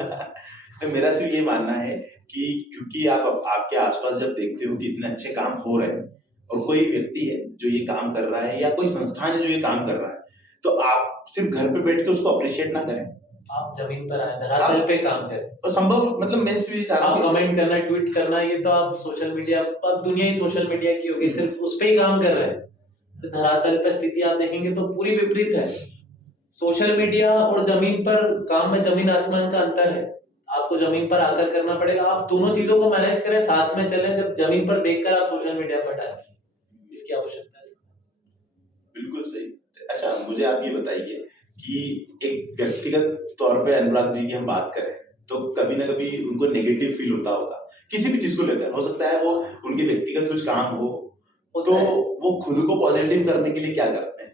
तो मेरा सिर्फ ये मानना है कि क्योंकि आप आपके आसपास जब देखते हो कि इतने अच्छे काम हो रहे हैं और कोई व्यक्ति है जो ये काम कर रहा है या कोई संस्थान है जो ये काम कर रहा है, तो आप सिर्फ घर पे बैठ के उसको अप्रिशिएट ना करें, आप जमीन पर आए, धरातल पे काम करें। और संभव मतलब मैं इसलिए चाहता आप हूँ कमेंट करना, ट्वीट करना, ये तो आप सोशल मीडिया, अब दुनिया ही सोशल मीडिया की होगी, सिर्फ उस पे ही काम कर रहे हैं। तो धरातल पे स्थिति आप देखेंगे तो पूरी विपरीत है। सोशल मीडिया और जमीन पर काम में जमीन आसमान का अंतर है। आपको जमीन पर आकर करना पड़ेगा, आप दोनों चीजों को मैनेज करें, साथ में चलें। जब जमीन पर देखकर आप सोशल मीडिया पर डालें, इसकी आवश्यकता है। बिल्कुल सही। अच्छा, मुझे आप ये बताइए कि एक व्यक्तिगत तौर पे अनुराग जी की हम बात करें तो कभी ना कभी उनको नेगेटिव फील होता होगा किसी भी चीज को लेकर, हो सकता है वो उनके व्यक्तिगत कुछ काम हो, तो वो खुद को पॉजिटिव करने के लिए क्या करते हैं?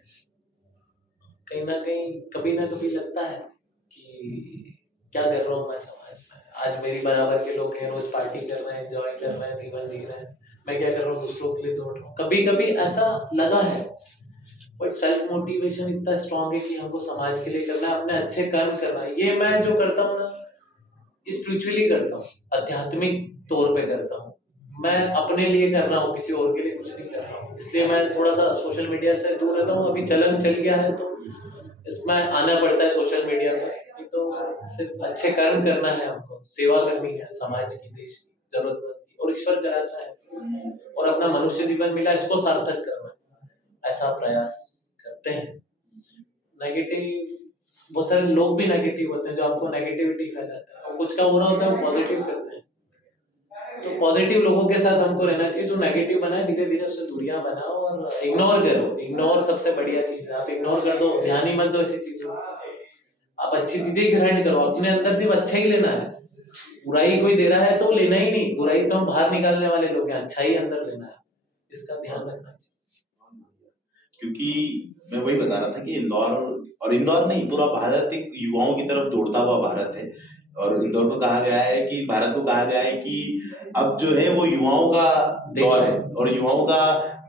कहीं ना कहीं कभी ना कभी लगता है कि क्या कर रहा हूँ मैं समाज में, आज मेरी बराबर के लोग हैं, रोज पार्टी कर रहे हैं, एंजॉय कर रहे हैं, जीवन जी रहे हैं, मैं क्या कर रहा हूँ, दूसरों के लिए दौड़ रहा हूँ। कभी कभी ऐसा लगा है, बट सेल्फ मोटिवेशन इतना स्ट्रांग है कि हमको समाज के लिए करना है, अपने अच्छे कर्म करना है। ये मैं जो करता हूँ ना, स्पिरिचुअली करता हूँ, आध्यात्मिक तौर पे करता हूँ। मैं अपने लिए कर रहा हूँ, किसी और के लिए कुछ नहीं कर रहा हूँ। इसलिए मैं थोड़ा सा सोशल मीडिया से दूर रहता हूँ। अभी चलन चल गया है तो इसमें आना पड़ता है सोशल मीडिया पर। तो सिर्फ अच्छे कर्म करना है, हमको सेवा करनी है समाज की, देश की, जरूरतमंद की, और ईश्वर कराता है, और अपना मनुष्य जीवन मिला इसको सार्थक करना है, ऐसा प्रयास करते हैं। नेगेटिव, बहुत सारे लोग भी नेगेटिव होते हैं जो आपको नेगेटिविटी फैलाते हैं, और कुछ का बुरा होता है वो पॉजिटिव करते हैं। तो पॉजिटिव लोगों के साथ हमको रहना चाहिए। जो नेगेटिव बना है, धीरे धीरे उससे दूरियां बनाओ और इग्नोर करो। इग्नोर सबसे बढ़िया चीज है। आप इग्नोर कर दो, ध्यान ही मत दो ऐसी चीजों को। आप अच्छी चीजें ग्रहण करो, अपने अंदर सिर्फ अच्छा ही लेना है। बुराई कोई दे रहा है तो लेना ही नहीं, बुराई तो हम बाहर निकालने वाले लोग हैं, अच्छा ही अंदर लेना है, इसका ध्यान रखना चाहिए। क्योंकि मैं वही बता रहा था कि इंदौर नहीं, पूरा भारत एक युवाओं की तरफ दौड़ता हुआ भारत है, और इंदौर को कहा गया है कि भारत को कहा गया है कि अब जो है वो युवाओं का दौर है और युवाओं का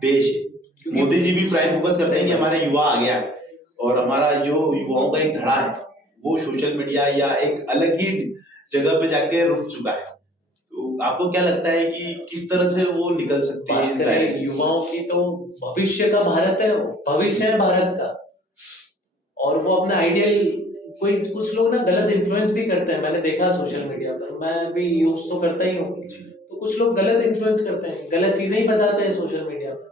देश है। मोदी जी भी प्राइम फोकस करते हैं कि हमारे युवा आ गया है, और हमारा जो युवाओं का एक धड़ा है वो सोशल मीडिया या एक अलग ही जगह पे जाके रुक चुका है। तो आपको क्या लगता है कि किस तरह से वो निकल सकते हैं इस डायरेक्शन से? युवाओं की तो भविष्य का भारत है, भविष्य है भारत का, और वो अपना आइडियल, कोई कुछ लोग ना गलत इन्फ्लुएंस भी करते हैं। मैंने देखा सोशल मीडिया पर, मैं भी यूज तो करता ही हूँ, तो कुछ लोग गलत इन्फ्लुएंस करते हैं, गलत चीजें ही बताते हैं सोशल मीडिया पर,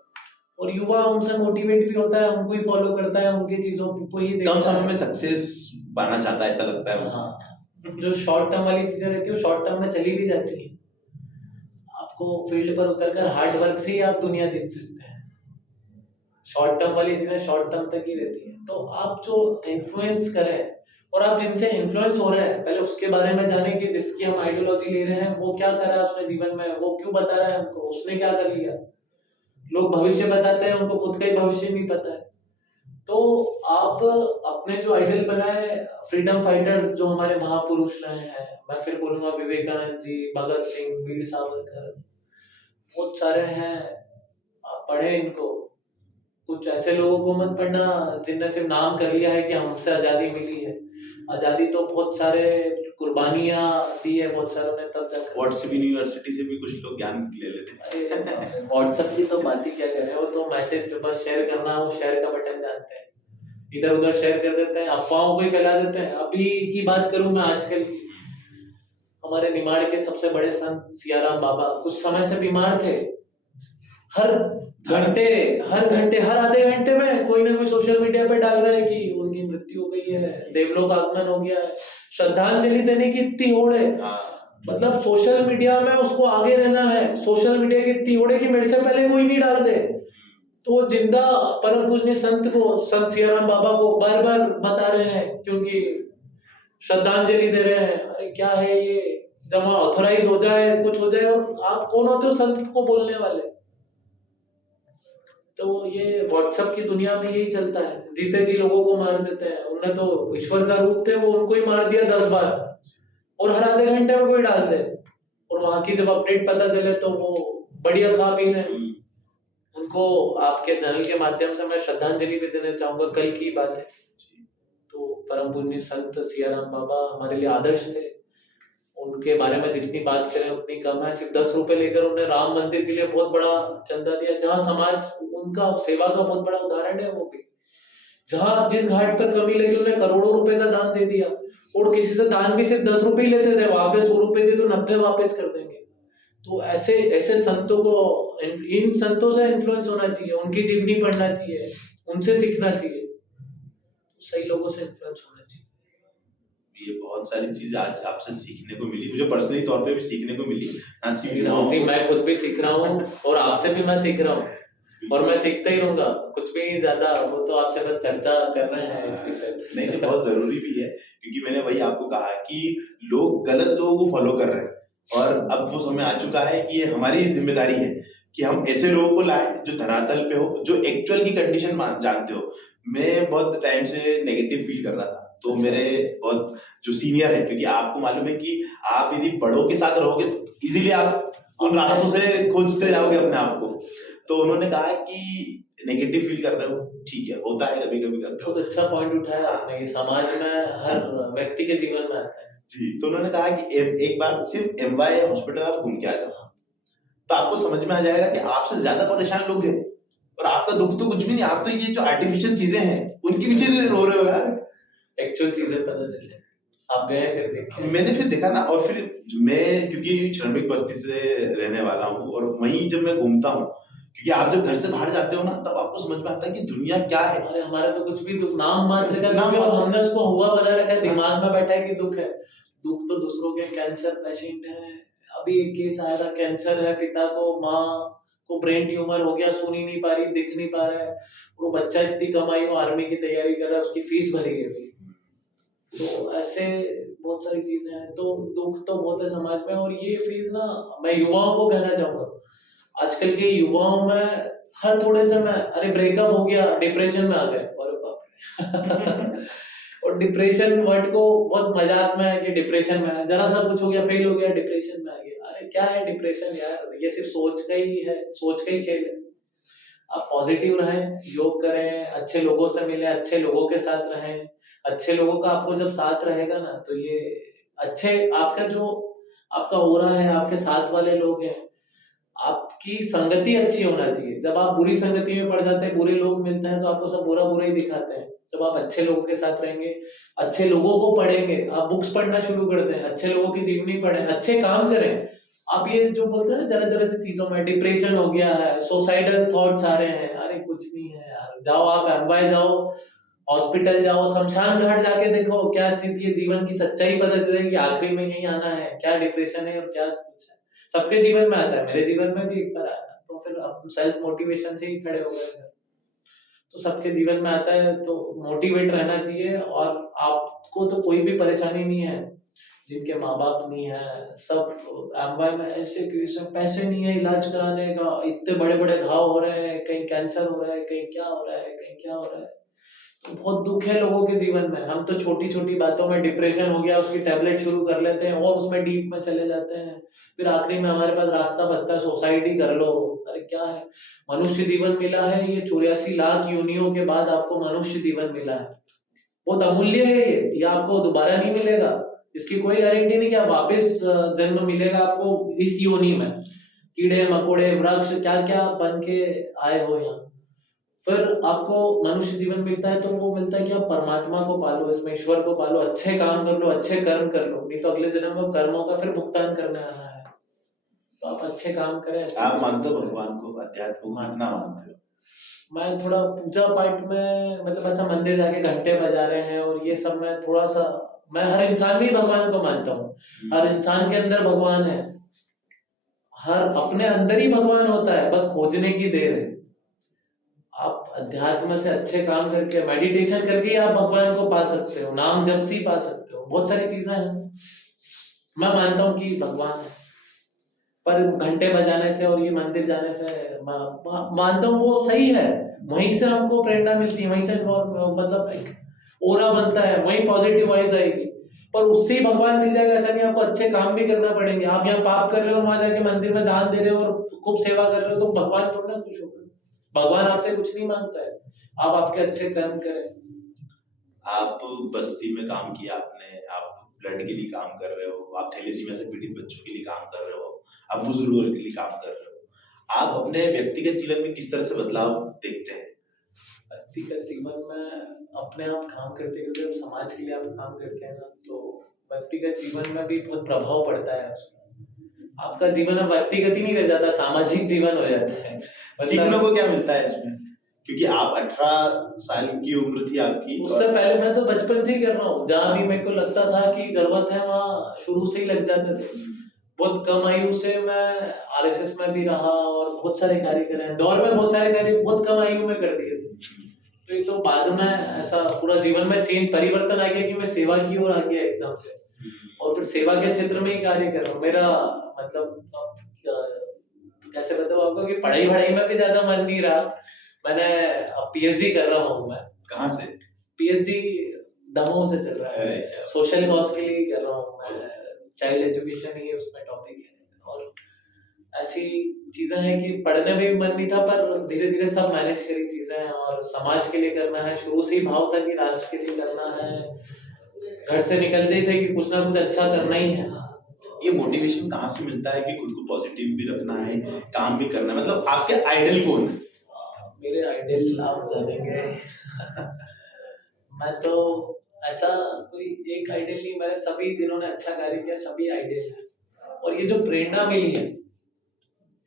और युवा उनसे मोटिवेट भी होता है, उनको ही फॉलो करता है, उनकी चीजों को ही कम समय में सक्सेस पाना चाहता है, ऐसा लगता है मुझे। हाँ, जो शॉर्ट टर्म वाली चीजें रहती है वो शॉर्ट टर्म में चली भी जाती है। आपको फील्ड पर उतरकर हार्ड वर्क से ही आप दुनिया जीत सकते हैं। शॉर्ट टर्म वाली चीजें शॉर्ट टर्म तक ही रहती है। तो आप जो इन्फ्लुएंस करें, और आप जिनसे इन्फ्लुएंस हो रहे हैं, पहले उसके बारे में जाने कि जिसकी हम आइडियोलॉजी ले रहे हैं वो क्या कर रहा है उसने जीवन में, वो क्यों बता रहा है हमको, उसने क्या कर लिया। लोग भविष्य बताते हैं, उनको खुद का ही भविष्य नहीं पता है। तो आप अपने जो आइडियल बनाए, फ्रीडम फाइटर्स जो हमारे महापुरुष रहे हैं, मैं फिर बोलूंगा विवेकानंद जी, भगत सिंह, वीर सावरकर, बहुत सारे हैं, आप पढ़े इनको। कुछ ऐसे लोगों को मत पढ़ना जिनने सिर्फ नाम कर लिया है कि हमसे आजादी मिली है। आजादी तो बहुत सारे कुर्बानियां दी है बहुत सारों ने, तब जाकर। व्हाट्सएप यूनिवर्सिटी से भी कुछ लोग ज्ञान ले लेते हैं। व्हाट्सएप की तो बात ही क्या करें, वो तो मैसेज बस शेयर करना, वो शेयर का बटन जानते हैं, इधर उधर शेयर कर देते हैं, अफवाहों को ही फैला देते हैं। अभी की बात करूं मैं, आजकल की, हमारे निमाड़ के सबसे बड़े संत सियाराम बाबा कुछ समय से बीमार थे। हर घंटे हर आधे घंटे में कोई ना कोई सोशल मीडिया पे डाल रहा है कि उनकी मृत्यु हो गई है, देवलोक आगमन हो गया है। श्रद्धांजलि देने की इतनी होड़ है, मतलब सोशल मीडिया में उसको आगे रहना है, सोशल मीडिया की इतनी होड़ है कि मेरे से पहले कोई नहीं डाल दे। तो वो जिंदा परम पूजनीय संत को, संत सियाराम बाबा को बार बार बता रहे हैं, क्योंकि श्रद्धांजलि दे रहे हैं। अरे क्या है ये, जब वहां ऑथोराइज हो जाए, कुछ हो जाए, और आप कौन होते हो संत को बोलने वाले। तो ये व्हाट्सएप की दुनिया में यही चलता है, जीते जी लोगों को मार देते हैं। उनने तो ईश्वर का रूप थे, वो उनको ही मार दिया 10 बार, और हर आधे घंटे में कोई डाल दे, और वहां की जब अपडेट पता चले तो वो बढ़िया खा पी रहे हैं। उनको आपके चैनल के माध्यम से मैं श्रद्धांजलि भी देना चाहूंगा। कल की बात है, तो परम पूज्य संत सियाराम बाबा हमारे लिए आदर्श थे। उनके बारे में जितनी बात करें उतनी कम है। सिर्फ 10 रुपए लेकर उन्होंने राम मंदिर के लिए बहुत बड़ा चंदा दिया, जहाँ समाज उनका सेवा का बहुत बड़ा उदाहरण है। वो भी जहाँ जिस घाट पर कमी लगी उन्होंने करोड़ों रुपए का दान दे दिया, और किसी से दान भी सिर्फ 10 रुपए ही लेते थे, वहां पे 100 रुपए दे तो 90 वापस कर देंगे। तो ऐसे ऐसे संतों को, इन संतों से इन्फ्लुएंस होना चाहिए, उनकी जीवनी पढ़ना चाहिए, उनसे सीखना चाहिए, तो सही लोगों से इन्फ्लुएंस होना चाहिए। ये बहुत सारी चीजें आज आपसे सीखने को मिली, मुझे पर्सनली तौर पे भी सीखने को मिली। ना सिर्फ राहुल युवाओं जी, को, मैं खुद भी सीख रहा हूँ, और आपसे भी मैं सीख रहा हूँ, और मैं सीखता ही रहूंगा। कुछ भी नहीं ज्यादा, वो तो आपसे बस चर्चा कर रहे हैं इस विषय पे। नहीं, बहुत जरूरी भी है, क्योंकि मैंने वही आपको कहा कि लोग गलत लोगों को फॉलो कर रहे हैं, और अब वो समय आ चुका है कि ये हमारी जिम्मेदारी है कि हम ऐसे लोगों को लाएं जो धरातल पे हो, जो एक्चुअल की कंडीशन जानते हो। मैं बहुत टाइम से नेगेटिव फील कर रहा था, तो अच्छा। मेरे बहुत जो सीनियर है, क्योंकि आपको मालूम है कि आप यदि बड़ों के साथ रहोगे तो इजीली आप उन रास्तों से खोजते जाओगे अपने आप को। तो उन्होंने कहा कि नेगेटिव फील कर रहे हो, ठीक है, होता है, कभी कभी करते हो। बहुत अच्छा पॉइंट उठाया आपने, ये समाज में हर व्यक्ति के जीवन में आता है। जी, तो उन्होंने कहा कि एक बार सिर्फ एमवाई हॉस्पिटल आप घूम के आ जाओ, तो आपको समझ में आ जाएगा कि आपसे ज्यादा परेशान लोग हैं, और आपका दुख तो कुछ भी नहीं, आप तो ये जो आर्टिफिशियल चीजें हैं उनके पीछे रो रहे हो यार। एक्चुअल चीजें पता चल जाए। आप गए फिर देखे? मैंने फिर देखा ना, और फिर मैं क्योंकि श्रमिक बस्ती से रहने वाला हूँ, और वहीं जब मैं घूमता हूँ, क्योंकि आप जब घर से बाहर जाते हो ना, तब आपको समझ में आता है कि दुनिया क्या है। अरे हमारे तो कुछ भी दुख नाम मात्र का दुख नाम है, और मात्र। हमने उसको हुआ बना रखा है, दिमाग में बैठा है कि दुख है। दुख तो दूसरों के कैंसर पेशेंट है। अभी एक केस आया था, कैंसर है, पिता को, माँ को ब्रेन ट्यूमर हो गया, सुन ही नहीं पा रही, दिख नहीं पा रहा है। वो बच्चा इतनी कम आयु आर्मी की तैयारी कर रहा है, उसकी फीस भरी है अभी। तो ऐसे बहुत सारी चीजें हैं, तो दुख तो बहुत है समाज में। और ये फीस ना, मैं युवाओं को कहना चाहूंगा, आजकल के युवाओं में हर थोड़े से में, अरे ब्रेकअप हो गया, डिप्रेशन में आ गए, अरे बाप रे। और डिप्रेशन वर्ड को बहुत मजाक में है कि डिप्रेशन में है, जरा सा कुछ हो गया, फेल हो गया, डिप्रेशन में आ गया। अरे क्या है डिप्रेशन यार, ये सिर्फ सोच का ही है, सोच का ही खेल है। आप पॉजिटिव रहें, योग करें, अच्छे लोगों से मिलें, अच्छे लोगों के साथ रहें। अच्छे लोगों का आपको जब साथ रहेगा ना, तो ये अच्छे आपका जो आपका हो रहा है, आपके साथ वाले लोग हैं, आपकी संगति अच्छी होना चाहिए। जब आप बुरी संगति में पड़ जाते हैं, बुरे लोग मिलते हैं, तो आपको सब बुरा बुरा ही दिखाते हैं। जब आप अच्छे लोगों के साथ रहेंगे, अच्छे लोगों को पढ़ेंगे, आप बुक्स पढ़ना शुरू कर दें, अच्छे लोगों की जीवनी पढ़ें, अच्छे काम करें। आप ये जो बोलते हैं जरा जरा सी चीजों में डिप्रेशन हो गया है, सुसाइडल थॉट्स आ रहे हैं, अरे कुछ नहीं है यार, जाओ आप एमवाई जाओ, हॉस्पिटल जाओ, शमशान घाट जाके देखो क्या स्थिति है, जीवन की सच्चाई पता चलेगी, आखिरी में यही आना है, क्या डिप्रेशन है और क्या कुछ है। सबके जीवन में आता है, मेरे जीवन में भी एक बार आया था, तो फिर हम सेल्फ मोटिवेशन से ही खड़े हो गए। तो सबके जीवन में आता है, तो मोटिवेट रहना चाहिए। और आपको तो कोई भी परेशानी नहीं है, जिनके माँ बाप नहीं है, सब एमवाई में ऐसे केस है, पैसे नहीं है इलाज कराने का, इतने बड़े बड़े घाव हो रहे हैं, कहीं कैंसर हो रहा है, कहीं क्या हो रहा है, कहीं क्या हो रहा है। तो बहुत दुख है लोगों के जीवन में। हम तो छोटी छोटी बातों में डिप्रेशन हो गया, उसकी टैबलेट शुरू कर लेते हैं, और उसमें डीप में चले जाते हैं। फिर आखिरी में हमारे पास रास्ता बचता है, सुसाइड ही कर लो। अरे क्या है, मनुष्य जीवन मिला है, ये 84 लाख योनियों के बाद आपको मनुष्य जीवन मिला है, बहुत अमूल्य है ये आपको दोबारा नहीं मिलेगा। इसकी कोई गारंटी नहीं कि आप वापस जन्म मिलेगा आपको इस योनि में। कीड़े मकोड़े वृक्ष क्या क्या बन के आए हो यहाँ, फिर आपको मनुष्य जीवन मिलता है, तो वो मिलता है कि आप परमात्मा को पालो, इसमें ईश्वर को पालो, अच्छे काम कर लो, अच्छे कर्म कर लो, नहीं तो अगले जन्म में कर्मों का फिर भुगतान करने आना है। तो आप अच्छे काम करें, अच्छे आप कर्म मानते हो करें। भगवान को, अध्यात्म को कितना मानते हो? मैं थोड़ा पूजा पाठ में, मतलब ऐसा मंदिर जाके घंटे बजा रहे हैं और ये सब, मैं थोड़ा सा, मैं हर इंसान में ही भगवान को मानता हूँ। हर इंसान के अंदर भगवान है, हर अपने अंदर ही भगवान होता है, बस खोजने की देर है। आप अध्यात्म से अच्छे काम करके, मेडिटेशन करके ही आप भगवान को पा सकते हो, नाम जप से ही पा सकते हो, बहुत सारी चीजें हैं। मैं मानता हूँ कि भगवान है। पर घंटे बजाने से और ये मंदिर जाने से मानता हूँ वो सही है। वहीं से हमको प्रेरणा मिलती है, वहीं से मतलब एक ओरा बनता है, वहीं पॉजिटिव वाइब्स आएगी। पर उससे ही भगवान मिल जाएगा ऐसा नहीं, आपको अच्छे काम भी करना पड़ेंगे। आप यहाँ पाप कर रहे हो और वहां जाके मंदिर में दान दे रहे हो और खूब सेवा कर रहे हो तो भगवान थोड़ा ना खुश होगा। भगवान आपसे कुछ नहीं मांगता है, आप आपके अच्छे कर्म करें। आप बस्ती में काम किया आपने, आप ब्लड के लिए काम कर रहे हो, आप थैलेसीमिया से पीड़ित बच्चों के लिए काम कर रहे हो, आप बुजुर्गों के लिए काम कर रहे हो। आप अपने व्यक्तिगत जीवन में किस तरह से बदलाव देखते हैं? व्यक्तिगत जीवन में अपने आप काम करते करते समाज के लिए आप काम करते हैं ना, तो व्यक्तिगत जीवन में भी बहुत प्रभाव पड़ता है उसमें। आपका जीवन अब व्यक्तिगत ही नहीं रह जाता, सामाजिक जीवन हो जाता है। सीखने को क्या मिलता है इसमें? क्योंकि आप 18 साल की उम्र थी आपकी, उससे पहले मैं तो बचपन से ही कर रहा हूँ, जहाँ भी मेरे को लगता था कि जरूरत है वहाँ शुरू से ही लग जाते थे। बहुत कम आयु से मैं आरएसएस में भी रहा और बहुत सारे कार्य करे हैं। दौर में बहुत सारे कार्य बहुत कम आयु में कर दिए थे। तो ये तो बाद में ऐसा पूरा जीवन में चेंज परिवर्तन आ गया कि मैं सेवा की ओर आ गया एकदम से, और फिर सेवा के क्षेत्र में ही कार्य कर रहा हूँ। मेरा मतलब कैसे बताऊँ आपको कि पढ़ाई वढ़ाई में भी ज्यादा मन नहीं रहा। मैंने पीएचडी कर रहा हूँ मैं। कहाँ से? पीएचडी दमोह से चल रहा है, सोशल कॉज के लिए कर रहा हूँ मैं। चाइल्ड एजुकेशन ही उसमें टॉपिक है, और ऐसी चीजें हैं कि पढ़ने में भी मन नहीं था, पर धीरे धीरे सब मैनेज करी चीजें, और समाज के लिए करना है। शुरू से ही भाव था कि राष्ट्र के लिए करना है। घर से निकलते ही थे कि कुछ ना कुछ अच्छा करना ही है। ये मोटिवेशन कहाँ से मिलता है कि खुद को पॉजिटिव भी रखना है, काम भी करना है? मतलब आपके आइडल कौन है? मेरे आइडल आप जानेंगे मैं तो ऐसा कोई एक आइडल नहीं, मैंने सभी जिन्होंने अच्छा कार्य किया सभी आइडल है। और ये जो प्रेरणा मिली है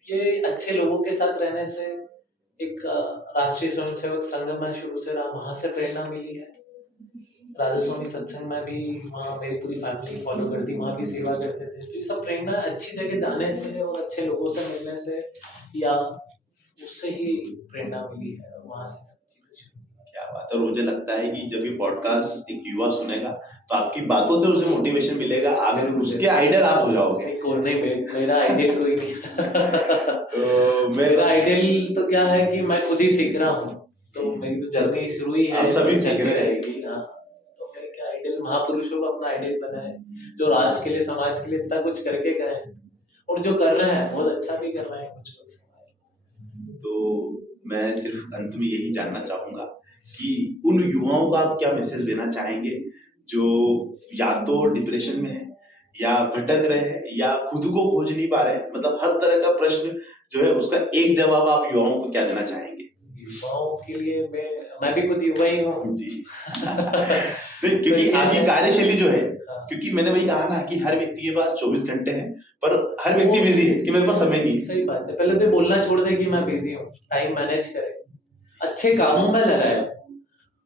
ये अच्छे लोगों के साथ रहने से, एक राष्ट्रीय स्वयंसेवक संघ में शुरू से रहा, वहां से प्रेरणा मिली है। राधा स्वामी सत्संग में भी वहाँ मेरी पूरी फैमिली फॉलो करती, वहाँ भी सेवा करते थे। तो ये सब प्रेरणा अच्छी जगह जाने से और अच्छे लोगों से मिलने से या उससे ही प्रेरणा मिली है, वहां से सब चीजें शुरू। क्या बात है। और मुझे लगता है कि जब ये पॉडकास्ट एक युवा सुनेगा तो आपकी बातों से उसे मोटिवेशन मिलेगा, आप उसके आइडल आप हो जाओगे। कौन नहीं, मेरा आइडियल कोई नहीं तो मेरा आइडियल तो क्या है कि मैं खुद ही सीख रहा हूँ, तो मेरी तो जर्नी शुरू ही है, आप सभी सीख रहे हैं। रहेगी। हाँ, तो मेरे क्या आइडियल महापुरुषों को अपना आइडियल बनाए, जो राष्ट्र के लिए समाज के लिए इतना कुछ करके गए हैं, और जो कर रहे हैं बहुत अच्छा भी कर रहे हैं कुछ लोग समाज में। तो मैं सिर्फ अंत में यही जानना चाहूंगा कि उन युवाओं का आप क्या मैसेज देना चाहेंगे जो या तो डिप्रेशन में है, या भटक रहे हैं, या खुद को खोज नहीं पा रहे हैं? मतलब हर तरह का प्रश्न जो है उसका एक जवाब आप युवाओं को क्या देना चाहेंगे? युवाओं के लिए मैं भी खुद युवा ही हूँ जी नहीं, क्योंकि आपकी कार्यशैली जो है, क्योंकि मैंने वही कहा ना कि हर व्यक्ति के पास 24 घंटे हैं, पर हर व्यक्ति बिजी है कि मेरे पास समय नहीं है। सही बात है, पहले तो बोलना छोड़ दे कि मैं बिजी हूँ, टाइम मैनेज करे, अच्छे कामों में लगाए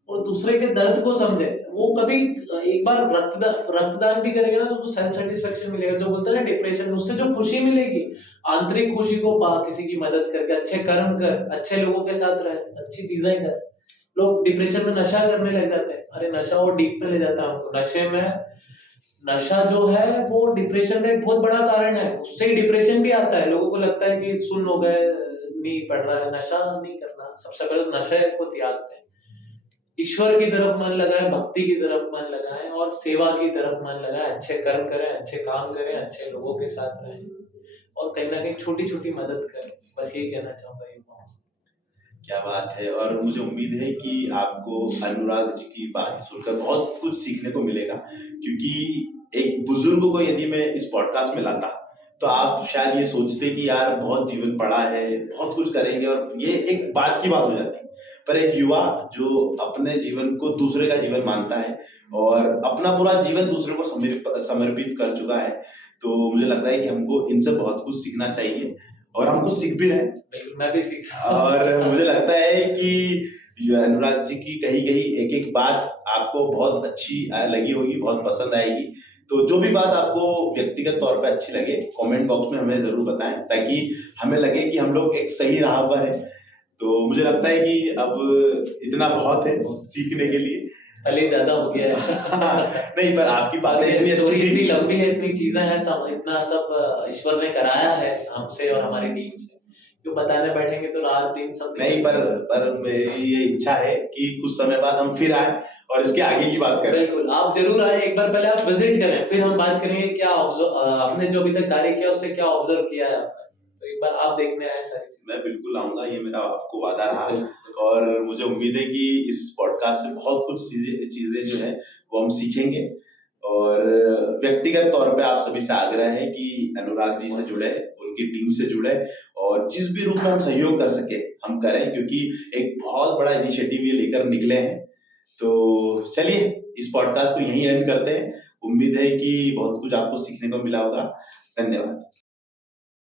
और दूसरे के दर्द को समझे। वो कभी एक बार रक्तदान भी करेगा ना तो उसको सेल्फ सेटिस्फेक्शन मिलेगा, जो बोलते हैं ना डिप्रेशन, उससे जो खुशी मिलेगी, आंतरिक खुशी को पा, किसी की मदद करके, अच्छे कर्म कर, अच्छे लोगों के साथ रहे, अच्छी चीजें कर। लोग डिप्रेशन में नशा करने लग जाते हैं, अरे नशा और डीप में ले जाता है हमको। नशे में, नशा जो है वो डिप्रेशन का एक बहुत बड़ा कारण है, उससे ही डिप्रेशन भी आता है। लोगों को लगता है कि सुन्न हो गए, नहीं पड़ रहा है, नशा नहीं करना। सबसे पहले तो नशे को त्याग दें, ईश्वर की तरफ मन लगाए, भक्ति की तरफ मन लगाए और सेवा की तरफ मन लगाए, अच्छे कर्म करें, अच्छे काम करें, अच्छे लोगों के साथ रहें और कहीं ना कहीं छोटी छोटी मदद करें। बस यही कहना चाहूंगा युवाओं से। क्या बात है। और मुझे उम्मीद है कि आपको अनुराग जी की बात सुनकर बहुत कुछ सीखने को मिलेगा, क्योंकि एक बुजुर्ग को यदि मैं इस पॉडकास्ट में लाता तो आप शायद ये सोचते कि यार बहुत जीवन पड़ा है, बहुत कुछ करेंगे, और ये एक बात की बात हो जाती। पर एक युवा जो अपने जीवन को दूसरे का जीवन मानता है और अपना पूरा जीवन दूसरे को समर्पित कर चुका है, तो मुझे लगता है कि हमको इनसे बहुत कुछ सीखना चाहिए और हम कुछ सीख भी रहे हैं। बिल्कुल, मैं भी सीख रहा हूं। और मुझे लगता है कि अनुराग जी की कही गई एक एक बात आपको बहुत अच्छी लगी होगी, बहुत पसंद आएगी। तो जो भी बात आपको व्यक्तिगत तौर पे अच्छी लगे कमेंट बॉक्स में हमें जरूर बताएं, ताकि हमें लगे कि हम लोग एक सही राह पर हैं। तो मुझे लगता है कि अब इतना बहुत है सीखने के लिए। पहले ज्यादा हो गया है। नहीं, पर आपकी बातें इतनी अच्छी स्टोरी इतनी थी। लंबी है, इतनी चीजें हैं, सब इतना सब ईश्वर ने कराया है हमसे और हमारी टीम से, क्यों बताने बैठेंगे तो रात दिन सब नहीं, पर मेरी ये इच्छा है कि कुछ समय बाद हम फिर आए और इसके आगे की बात करें। बिल्कुल, आप जरूर आए, एक बार पहले आप विजिट करें, फिर हम बात करेंगे क्या आपने जो अभी तक कार्य किया उससे क्या ऑब्जर्व किया है आपने, तो एक बार आप देखने आए सारी चीजें। मैं बिल्कुल आऊंगा, ये मेरा आपको वादा रहा। बिल्कुल, और मुझे उम्मीद है कि इस पॉडकास्ट से बहुत कुछ चीजें चीजें जो है वो हम सीखेंगे। और व्यक्तिगत तौर पे आप सभी से आग्रह है कि अनुराग जी से जुड़े, उनकी टीम से जुड़े, और जिस भी रूप में हम सहयोग कर सके हम करें, क्योंकि एक बहुत बड़ा इनिशिएटिव ये लेकर निकले हैं। तो चलिए, इस पॉडकास्ट को यहीं एंड करते हैं। उम्मीद है कि बहुत कुछ आपको सीखने को मिला होगा। धन्यवाद।